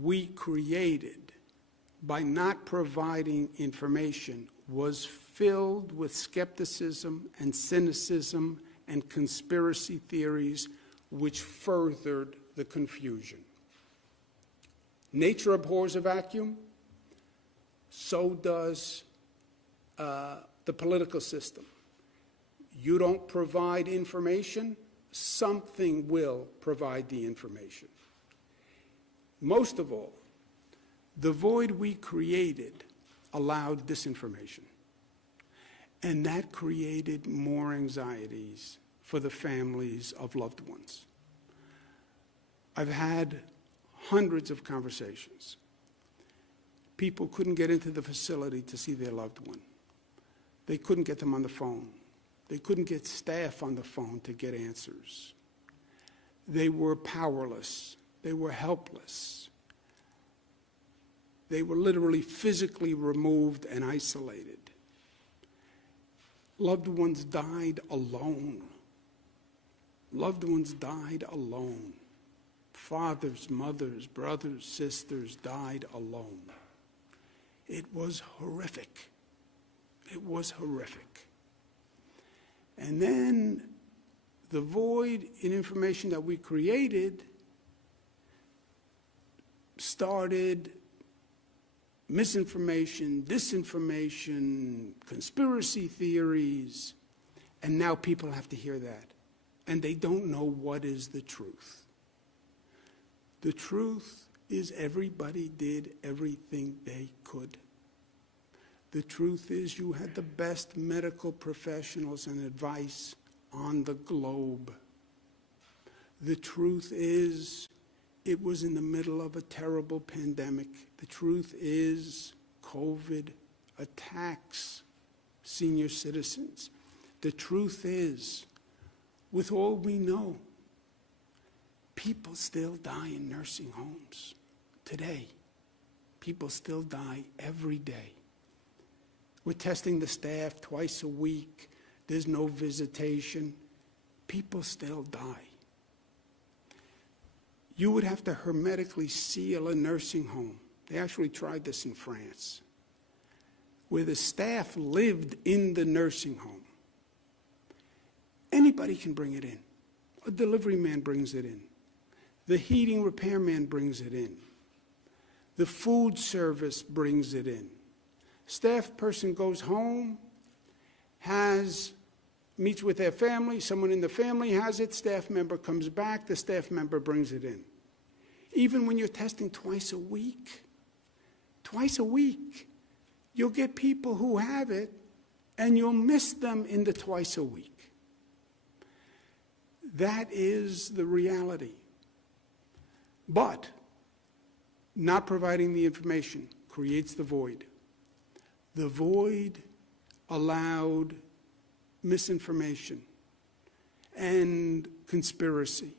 we created by not providing information was filled with skepticism and cynicism and conspiracy theories, which furthered the confusion. Nature abhors a vacuum. So does the political system. You don't provide information, something will provide the information. Most of all, the void we created allowed disinformation. And that created more anxieties for the families of loved ones. I've had hundreds of conversations. People couldn't get into the facility to see their loved one. They couldn't get them on the phone. They couldn't get staff on the phone to get answers. They were powerless. They were helpless. They were literally physically removed and isolated. Loved ones died alone. Loved ones died alone. Fathers, mothers, brothers, sisters died alone. It was horrific. It was horrific. And then the void in information that we created started misinformation, disinformation, conspiracy theories, and now people have to hear that. And they don't know what is the truth. The truth is everybody did everything they could. The truth is you had the best medical professionals and advice on the globe. The truth is it was in the middle of a terrible pandemic. The truth is COVID attacks senior citizens. The truth is, with all we know, people still die in nursing homes today. People still die every day. We're testing the staff twice a week. There's no visitation. People still die. You would have to hermetically seal a nursing home. They actually tried this in France, where the staff lived in the nursing home. Anybody can bring it in. A delivery man brings it in. The heating repairman brings it in. The food service brings it in. Staff person goes home, meets with their family, someone in the family has it, staff member comes back, the staff member brings it in. Even when you're testing twice a week, you'll get people who have it and you'll miss them in the twice a week. That is the reality. But not providing the information creates the void. The void allowed misinformation and conspiracy.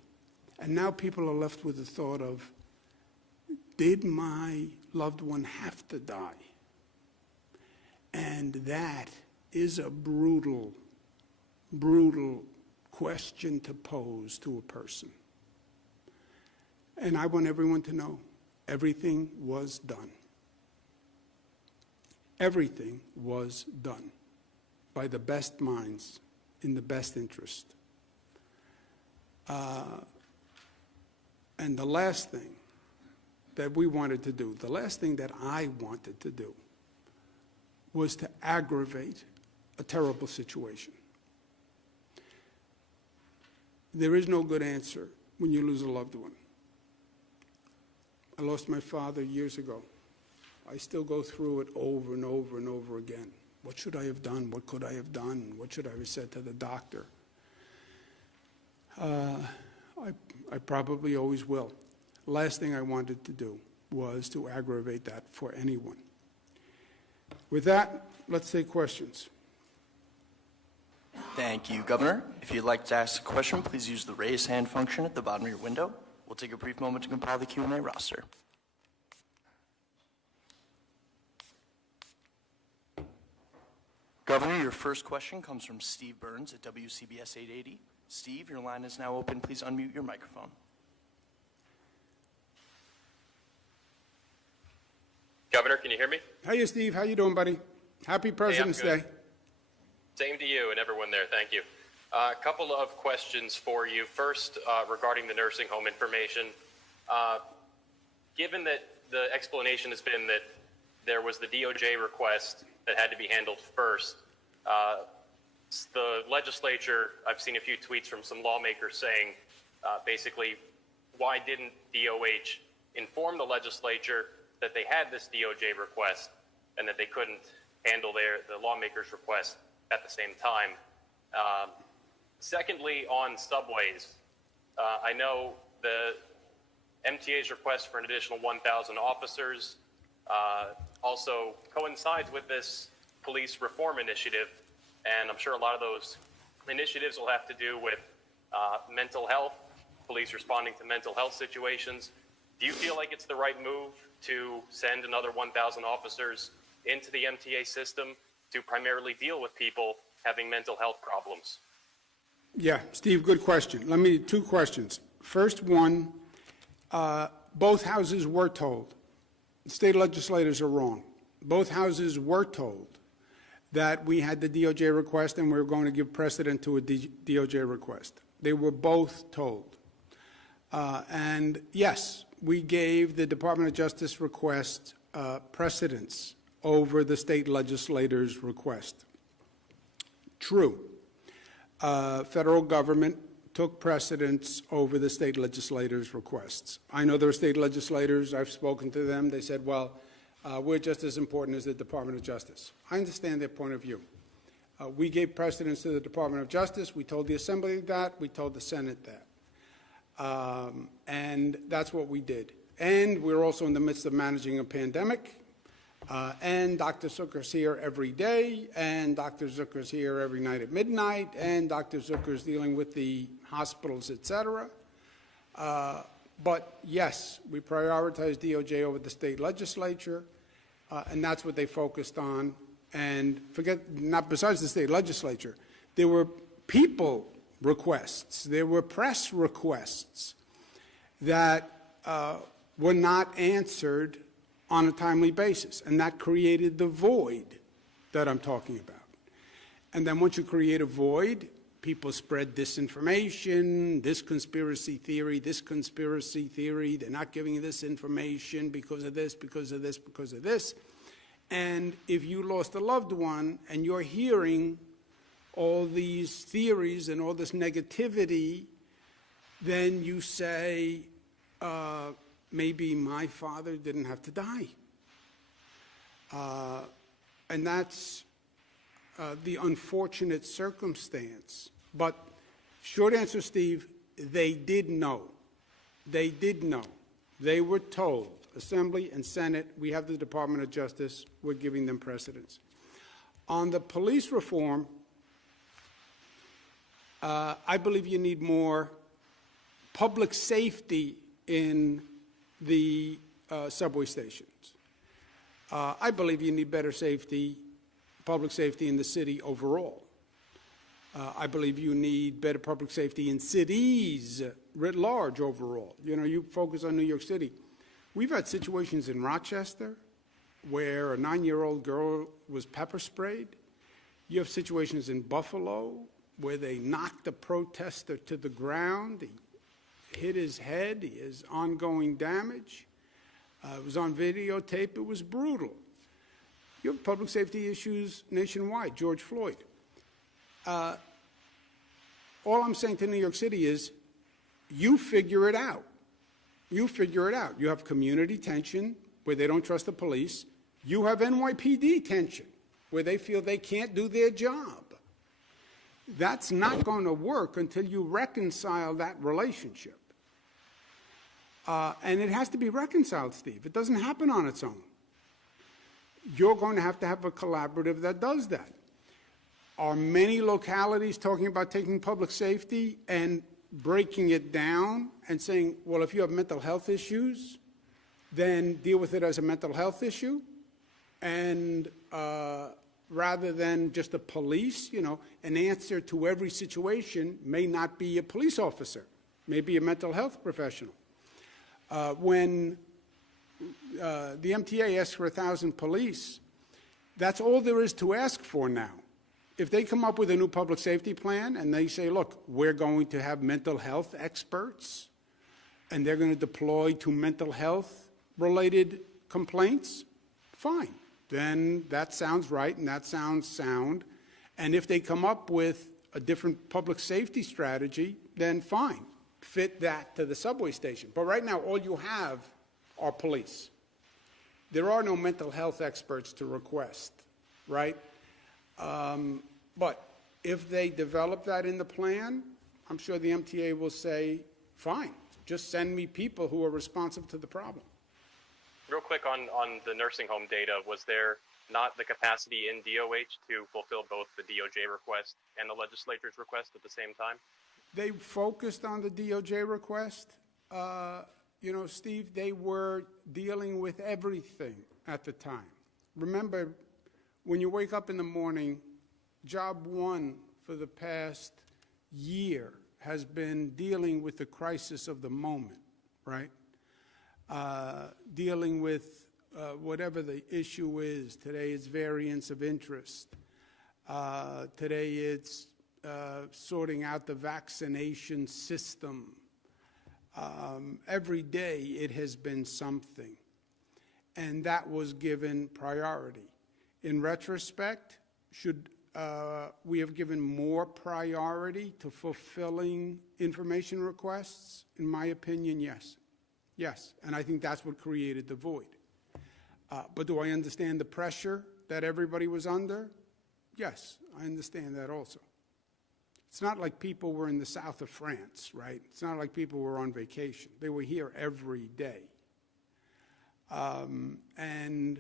And now people are left with the thought of, did my loved one have to die? And that is a brutal, brutal question to pose to a person. And I want everyone to know, everything was done. Everything was done by the best minds in the best interest. And the last thing that we wanted to do, the last thing that I wanted to do, was to aggravate a terrible situation. There is no good answer when you lose a loved one. I lost my father years ago. I still go through it over and over and over again. What should I have done? What could I have done? What should I have said to the doctor? I probably always will. Last thing I wanted to do was to aggravate that for anyone. With that, let's take questions. Thank you, Governor. If you'd like to ask a question, please use the raise hand function at the bottom of your window. We'll take a brief moment to compile the Q&A roster. Governor, your first question comes from Steve Burns at WCBS 880. Steve, your line is now open. Please unmute your microphone. Governor, can you hear me? Hey, Steve. How you doing, buddy? Happy President's Day. Same to you and everyone there. Thank you. A couple of questions for you. First, regarding the nursing home information. Given that the explanation has been that there was the DOJ request that had to be handled first, the legislature, I've seen a few tweets from some lawmakers saying, basically, why didn't DOH inform the legislature that they had this DOJ request and that they couldn't handle the lawmakers' request at the same time? Secondly, on subways, I know the MTA's request for an additional 1,000 officers also coincides with this police reform initiative, and I'm sure a lot of those initiatives will have to do with mental health, police responding to mental health situations. Do you feel like it's the right move to send another 1,000 officers into the MTA system to primarily deal with people having mental health problems? Yeah, Steve, good question. Two questions. First one, both houses were told. State legislators are wrong. Both houses were told that we had the DOJ request and we were going to give precedent to a DOJ request. They were both told. And yes, we gave the Department of Justice request precedence over the state legislator's request. True. Federal government took precedence over the state legislators' requests. I know there are state legislators, I've spoken to them, they said, well, we're just as important as the Department of Justice. I understand their point of view. We gave precedence to the Department of Justice, we told the Assembly that, we told the Senate that. And that's what we did. And we're also in the midst of managing a pandemic, and Dr. Zucker's here every day, and Dr. Zucker's here every night at midnight, and Dr. Zucker's dealing with the hospitals, et cetera. But yes, we prioritized DOJ over the state legislature, and that's what they focused on. And not besides the state legislature, there were people requests, there were press requests that were not answered on a timely basis, and that created the void that I'm talking about. And then once you create a void, people spread disinformation, this conspiracy theory, they're not giving you this information because of this, because of this, because of this. And if you lost a loved one and you're hearing all these theories and all this negativity, then you say, maybe my father didn't have to die. And that's the unfortunate circumstance. But short answer, Steve, they did know. They did know. They were told, Assembly and Senate, we have the Department of Justice, we're giving them precedence. On the police reform, I believe you need more public safety in the subway stations. I believe you need better safety, public safety in the city overall. I believe you need better public safety in cities writ large overall. You know, you focus on New York City. We've had situations in Rochester where a 9-year-old girl was pepper sprayed. You have situations in Buffalo where they knocked a protester to the ground. He hit his head. He has ongoing damage. It was on videotape. It was brutal. You have public safety issues nationwide. George Floyd. All I'm saying to New York City is, you figure it out. You figure it out. You have community tension where they don't trust the police. You have NYPD tension where they feel they can't do their job. That's not going to work until you reconcile that relationship. And it has to be reconciled, Steve. It doesn't happen on its own. You're going to have a collaborative that does that. Are many localities talking about taking public safety and breaking it down and saying, well, if you have mental health issues, then deal with it as a mental health issue? And rather than just the police, you know, an answer to every situation may not be a police officer, maybe a mental health professional. When the MTA asks for 1,000 police, that's all there is to ask for now. If they come up with a new public safety plan and they say, look, we're going to have mental health experts and they're going to deploy to mental health related complaints, fine. Then that sounds right and that sounds sound. And if they come up with a different public safety strategy, then fine. Fit that to the subway station. But right now, all you have are police. There are no mental health experts to request, right? But if they develop that in the plan, I'm sure the MTA will say, fine, just send me people who are responsive to the problem. Real quick on the nursing home data, was there not the capacity in DOH to fulfill both the DOJ request and the legislature's request at the same time? They focused on the DOJ request. You know, Steve, they were dealing with everything at the time. Remember, when you wake up in the morning, job one for the past year has been dealing with the crisis of the moment, right? Dealing with whatever the issue is. Today it's variants of interest. Today it's sorting out the vaccination system. Every day it has been something. and that was given priority. In retrospect, should we have given more priority to fulfilling information requests? In my opinion, yes. Yes, and I think that's what created the void. But do I understand the pressure that everybody was under? Yes, I understand that also. It's not like people were in the south of France, right? It's not like people were on vacation. They were here every day. And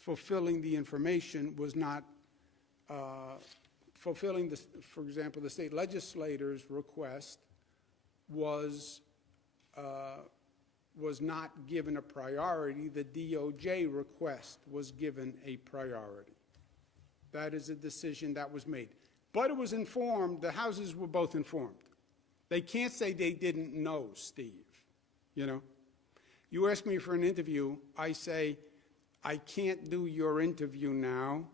fulfilling the information was not fulfilling, for example, the state legislator's request was not given a priority. The DOJ request was given a priority. That is a decision that was made. But it was informed, the houses were both informed. They can't say they didn't know, Steve, you know? You ask me for an interview, I say, I can't do your interview now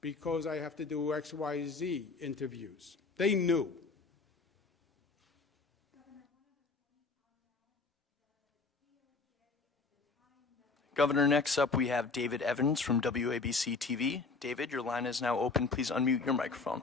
because I have to do XYZ interviews. They knew. Governor, next up we have David Evans from WABC TV. David, your line is now open. Please unmute your microphone.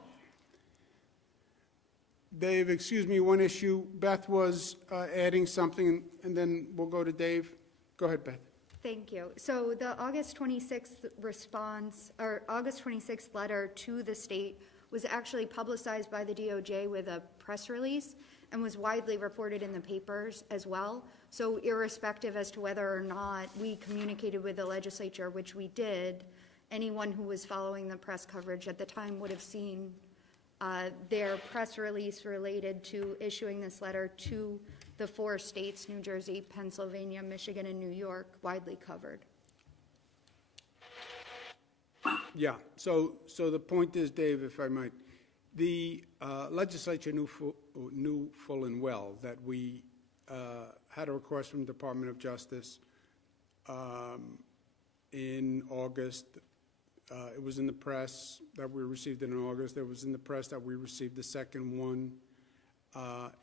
Dave, excuse me, one issue. Beth was adding something, and then we'll go to Dave. Go ahead, Beth. Thank you. So the August 26th response, or August 26th letter to the state was actually publicized by the DOJ with a press release and was widely reported in the papers as well. So irrespective as to whether or not we communicated with the legislature, which we did, anyone who was following the press coverage at the time would have seen their press release related to issuing this letter to the 4 states, New Jersey, Pennsylvania, Michigan, and New York, widely covered. Yeah, so the point is, Dave, if I might, the legislature knew full and well that we had a request from the Department of Justice in August. It was in the press that we received it in August. It was in the press that we received the second one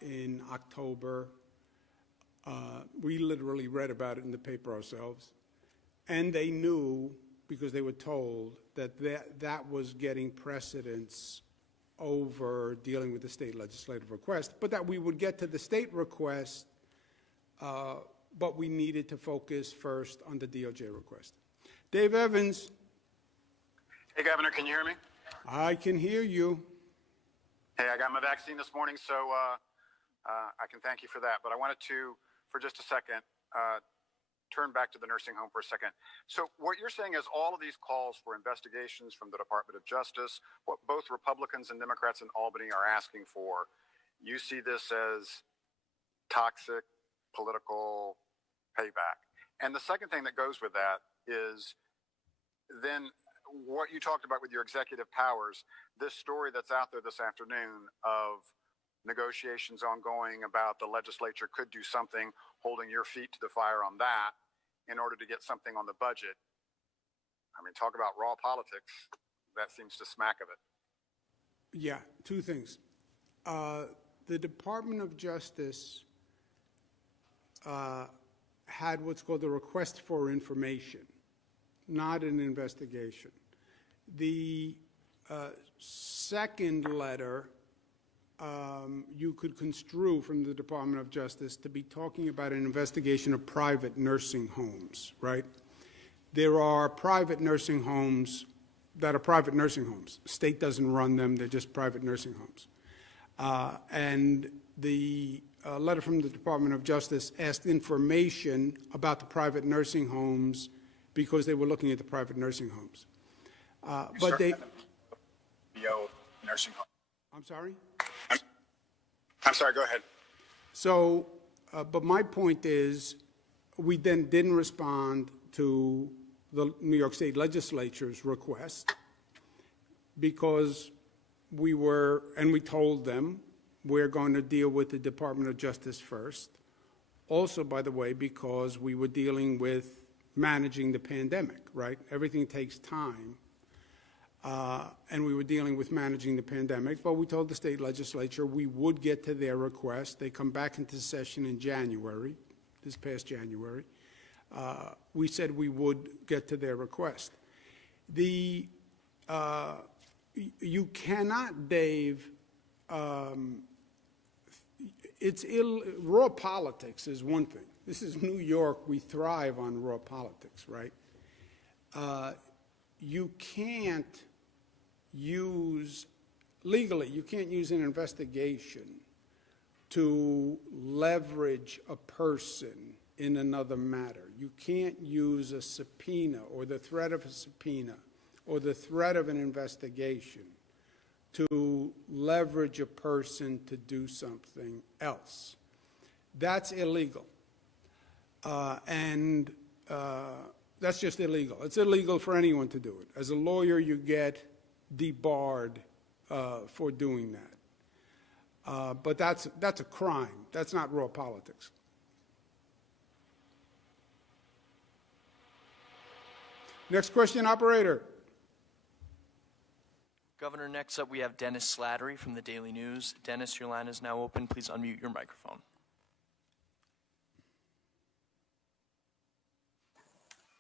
in October. We literally read about it in the paper ourselves. And they knew, because they were told, that was getting precedence over dealing with the state legislative request, but that we would get to the state request, but we needed to focus first on the DOJ request. Dave Evans. Hey, Governor, can you hear me? I can hear you. Hey, I got my vaccine this morning, so I can thank you for that. But I wanted to, for just a second, turn back to the nursing home for a second. So what you're saying is all of these calls for investigations from the Department of Justice, what both Republicans and Democrats in Albany are asking for, you see this as toxic political payback. And the second thing that goes with that is then what you talked about with your executive powers, this story that's out there this afternoon of negotiations ongoing about the legislature could do something, holding your feet to the fire on that in order to get something on the budget. I mean, talk about raw politics. That seems to smack of it. Yeah, 2 things. The Department of Justice had what's called a request for information, not an investigation. The second letter you could construe from the Department of Justice to be talking about an investigation of private nursing homes, right? There are private nursing homes that are private nursing homes. The state doesn't run them, they're just private nursing homes. And the letter from the Department of Justice asked information about the private nursing homes because they were looking at the private nursing homes. But they... nursing home. I'm sorry? I'm sorry, go ahead. So, but my point is, we then didn't respond to the New York State Legislature's request because we were, and we told them, we're going to deal with the Department of Justice first. Also, by the way, because we were dealing with managing the pandemic, right? Everything takes time. And we were dealing with managing the pandemic, but we told the state legislature we would get to their request. They come back into session in January, this past January. we said we would get to their request. You cannot, Dave, raw politics is one thing. This is New York. We thrive on raw politics, right? You can't use, legally, you can't use an investigation to leverage a person in another matter. You can't use a subpoena or the threat of a subpoena or the threat of an investigation to leverage a person to do something else. That's illegal. That's just illegal. It's illegal for anyone to do it. As a lawyer, you get debarred for doing that. But that's a crime. That's not raw politics. Next question, operator. Governor, next up we have Dennis Slattery from the Daily News. Dennis, your line is now open. Please unmute your microphone.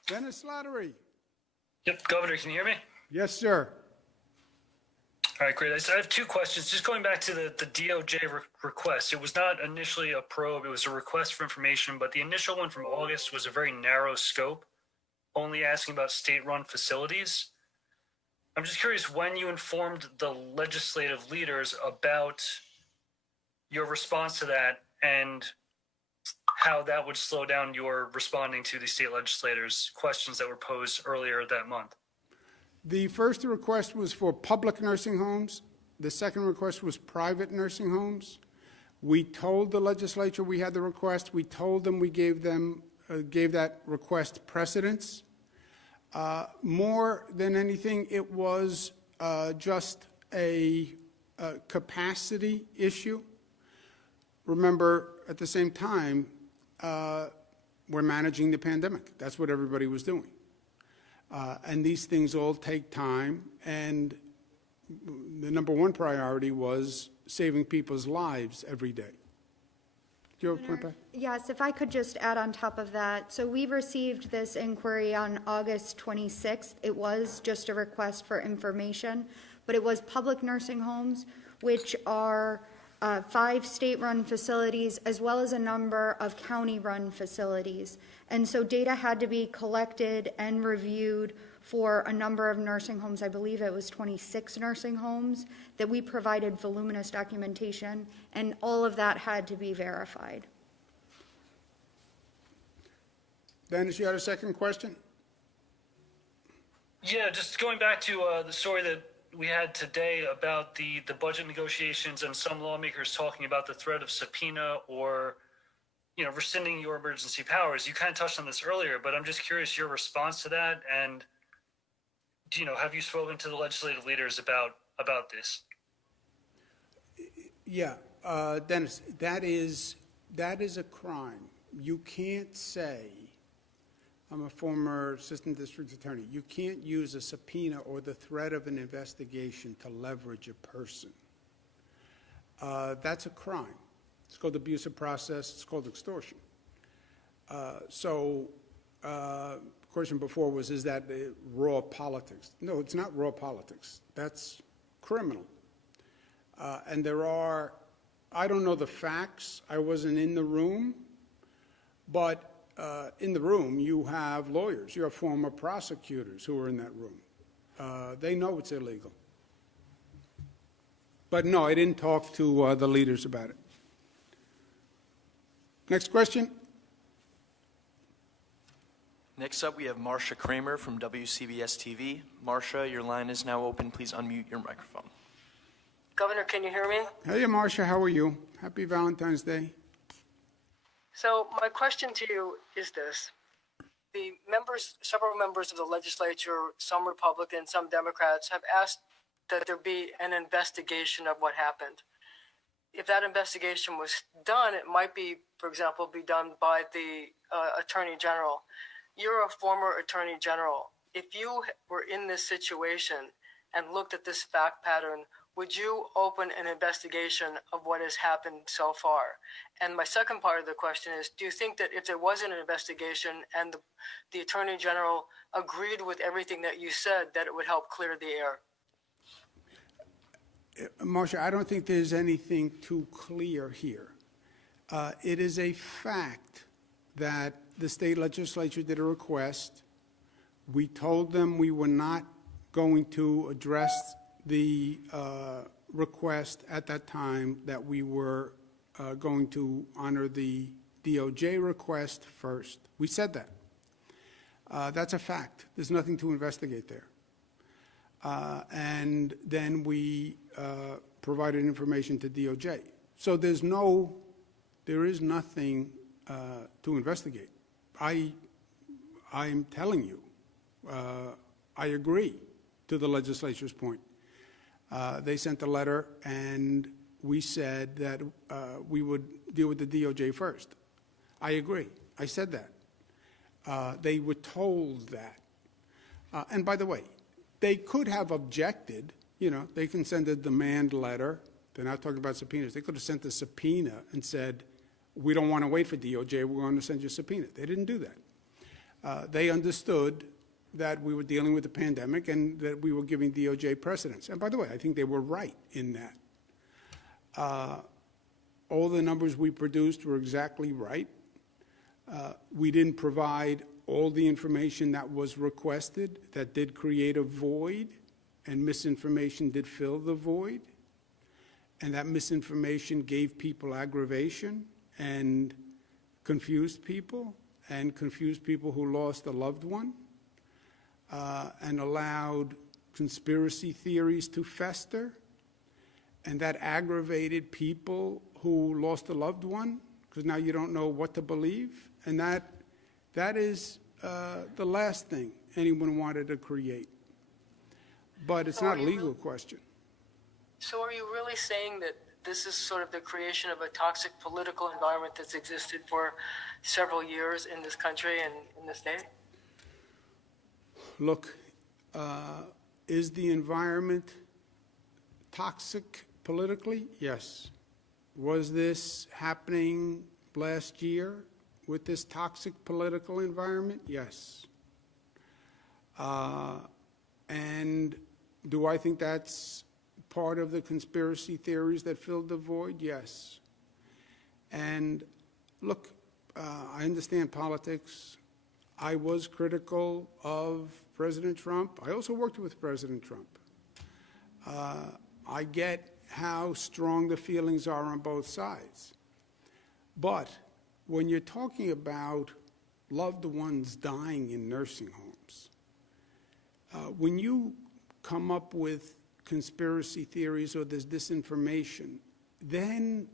Dennis Slattery. Yep, Governor, can you hear me? Yes, sir. All right, great. I have two questions. Just going back to the DOJ request. It was not initially a probe. It was a request for information, but the initial one from August was a very narrow scope, only asking about state-run facilities. I'm just curious when you informed the legislative leaders about your response to that and how that would slow down your responding to the state legislators' questions that were posed earlier that month. The first request was for public nursing homes. The second request was private nursing homes. We told the legislature we had the request. We told them we gave that request precedence. More than anything, it was just a capacity issue. Remember, at the same time, we're managing the pandemic. That's what everybody was doing. And these things all take time, and the number one priority was saving people's lives every day. Do you have a point back? Yes, if I could just add on top of that. So we received this inquiry on August 26th. It was just a request for information, but it was public nursing homes, which are 5 state-run facilities, as well as a number of county-run facilities. And so data had to be collected and reviewed for a number of nursing homes. I believe it was 26 nursing homes that we provided voluminous documentation, and all of that had to be verified. Dennis, you had a second question? Yeah, just going back to the story that we had today about the budget negotiations and some lawmakers talking about the threat of subpoena or, rescinding your emergency powers. You kind of touched on this earlier, but I'm just curious your response to that, and have you spoken to the legislative leaders about this? Yeah, Dennis, that is a crime. You can't say, I'm a former assistant district attorney, you can't use a subpoena or the threat of an investigation to leverage a person. That's a crime. It's called abuse of process. It's called extortion. The question before was, is that raw politics? No, it's not raw politics. That's criminal. And there are, I don't know the facts. I wasn't in the room. But in the room, you have lawyers. You have former prosecutors who are in that room. They know it's illegal. But no, I didn't talk to the leaders about it. Next question. Next up, we have Marcia Kramer from WCBS TV. Marcia, your line is now open. Please unmute your microphone. Governor, can you hear me? Hey, Marcia, how are you? Happy Valentine's Day. So my question to you is this. Several members of the legislature, some Republicans, some Democrats, have asked that there be an investigation of what happened. If that investigation was done, it might be, for example, be done by the Attorney General. You're a former Attorney General. If you were in this situation and looked at this fact pattern, would you open an investigation of what has happened so far? And my second part of the question is, do you think that if there was an investigation and the Attorney General agreed with everything that you said, that it would help clear the air? Marcia, I don't think there's anything too clear here. It is a fact that the state legislature did a request. We told them we were not going to address the request at that time, that we were going to honor the DOJ request first. We said that. That's a fact. There's nothing to investigate there. And then we provided information to DOJ. So there is nothing to investigate. I'm telling you, I agree to the legislature's point. They sent a letter, and we said that we would deal with the DOJ first. I agree. I said that. They were told that. And by the way, they could have objected. You know, they can send a demand letter. They're not talking about subpoenas. They could have sent a subpoena and said, we don't want to wait for DOJ. We're going to send you a subpoena. They didn't do that. They understood that we were dealing with the pandemic and that we were giving DOJ precedence. And by the way, I think they were right in that. All the numbers we produced were exactly right. We didn't provide all the information that was requested. That did create a void, and misinformation did fill the void. And that misinformation gave people aggravation and confused people who lost a loved one, and allowed conspiracy theories to fester. And that aggravated people who lost a loved one, because now you don't know what to believe. And that is the last thing anyone wanted to create. But it's not a legal question. So are you really saying that this is sort of the creation of a toxic political environment that's existed for several years in this country and in the state? Look, is the environment toxic politically? Yes. Was this happening last year with this toxic political environment? Yes. And do I think that's part of the conspiracy theories that filled the void? Yes. And look, I understand politics. I was critical of President Trump. I also worked with President Trump. I get how strong the feelings are on both sides. But when you're talking about loved ones dying in nursing homes, when you come up with conspiracy theories or there's disinformation, then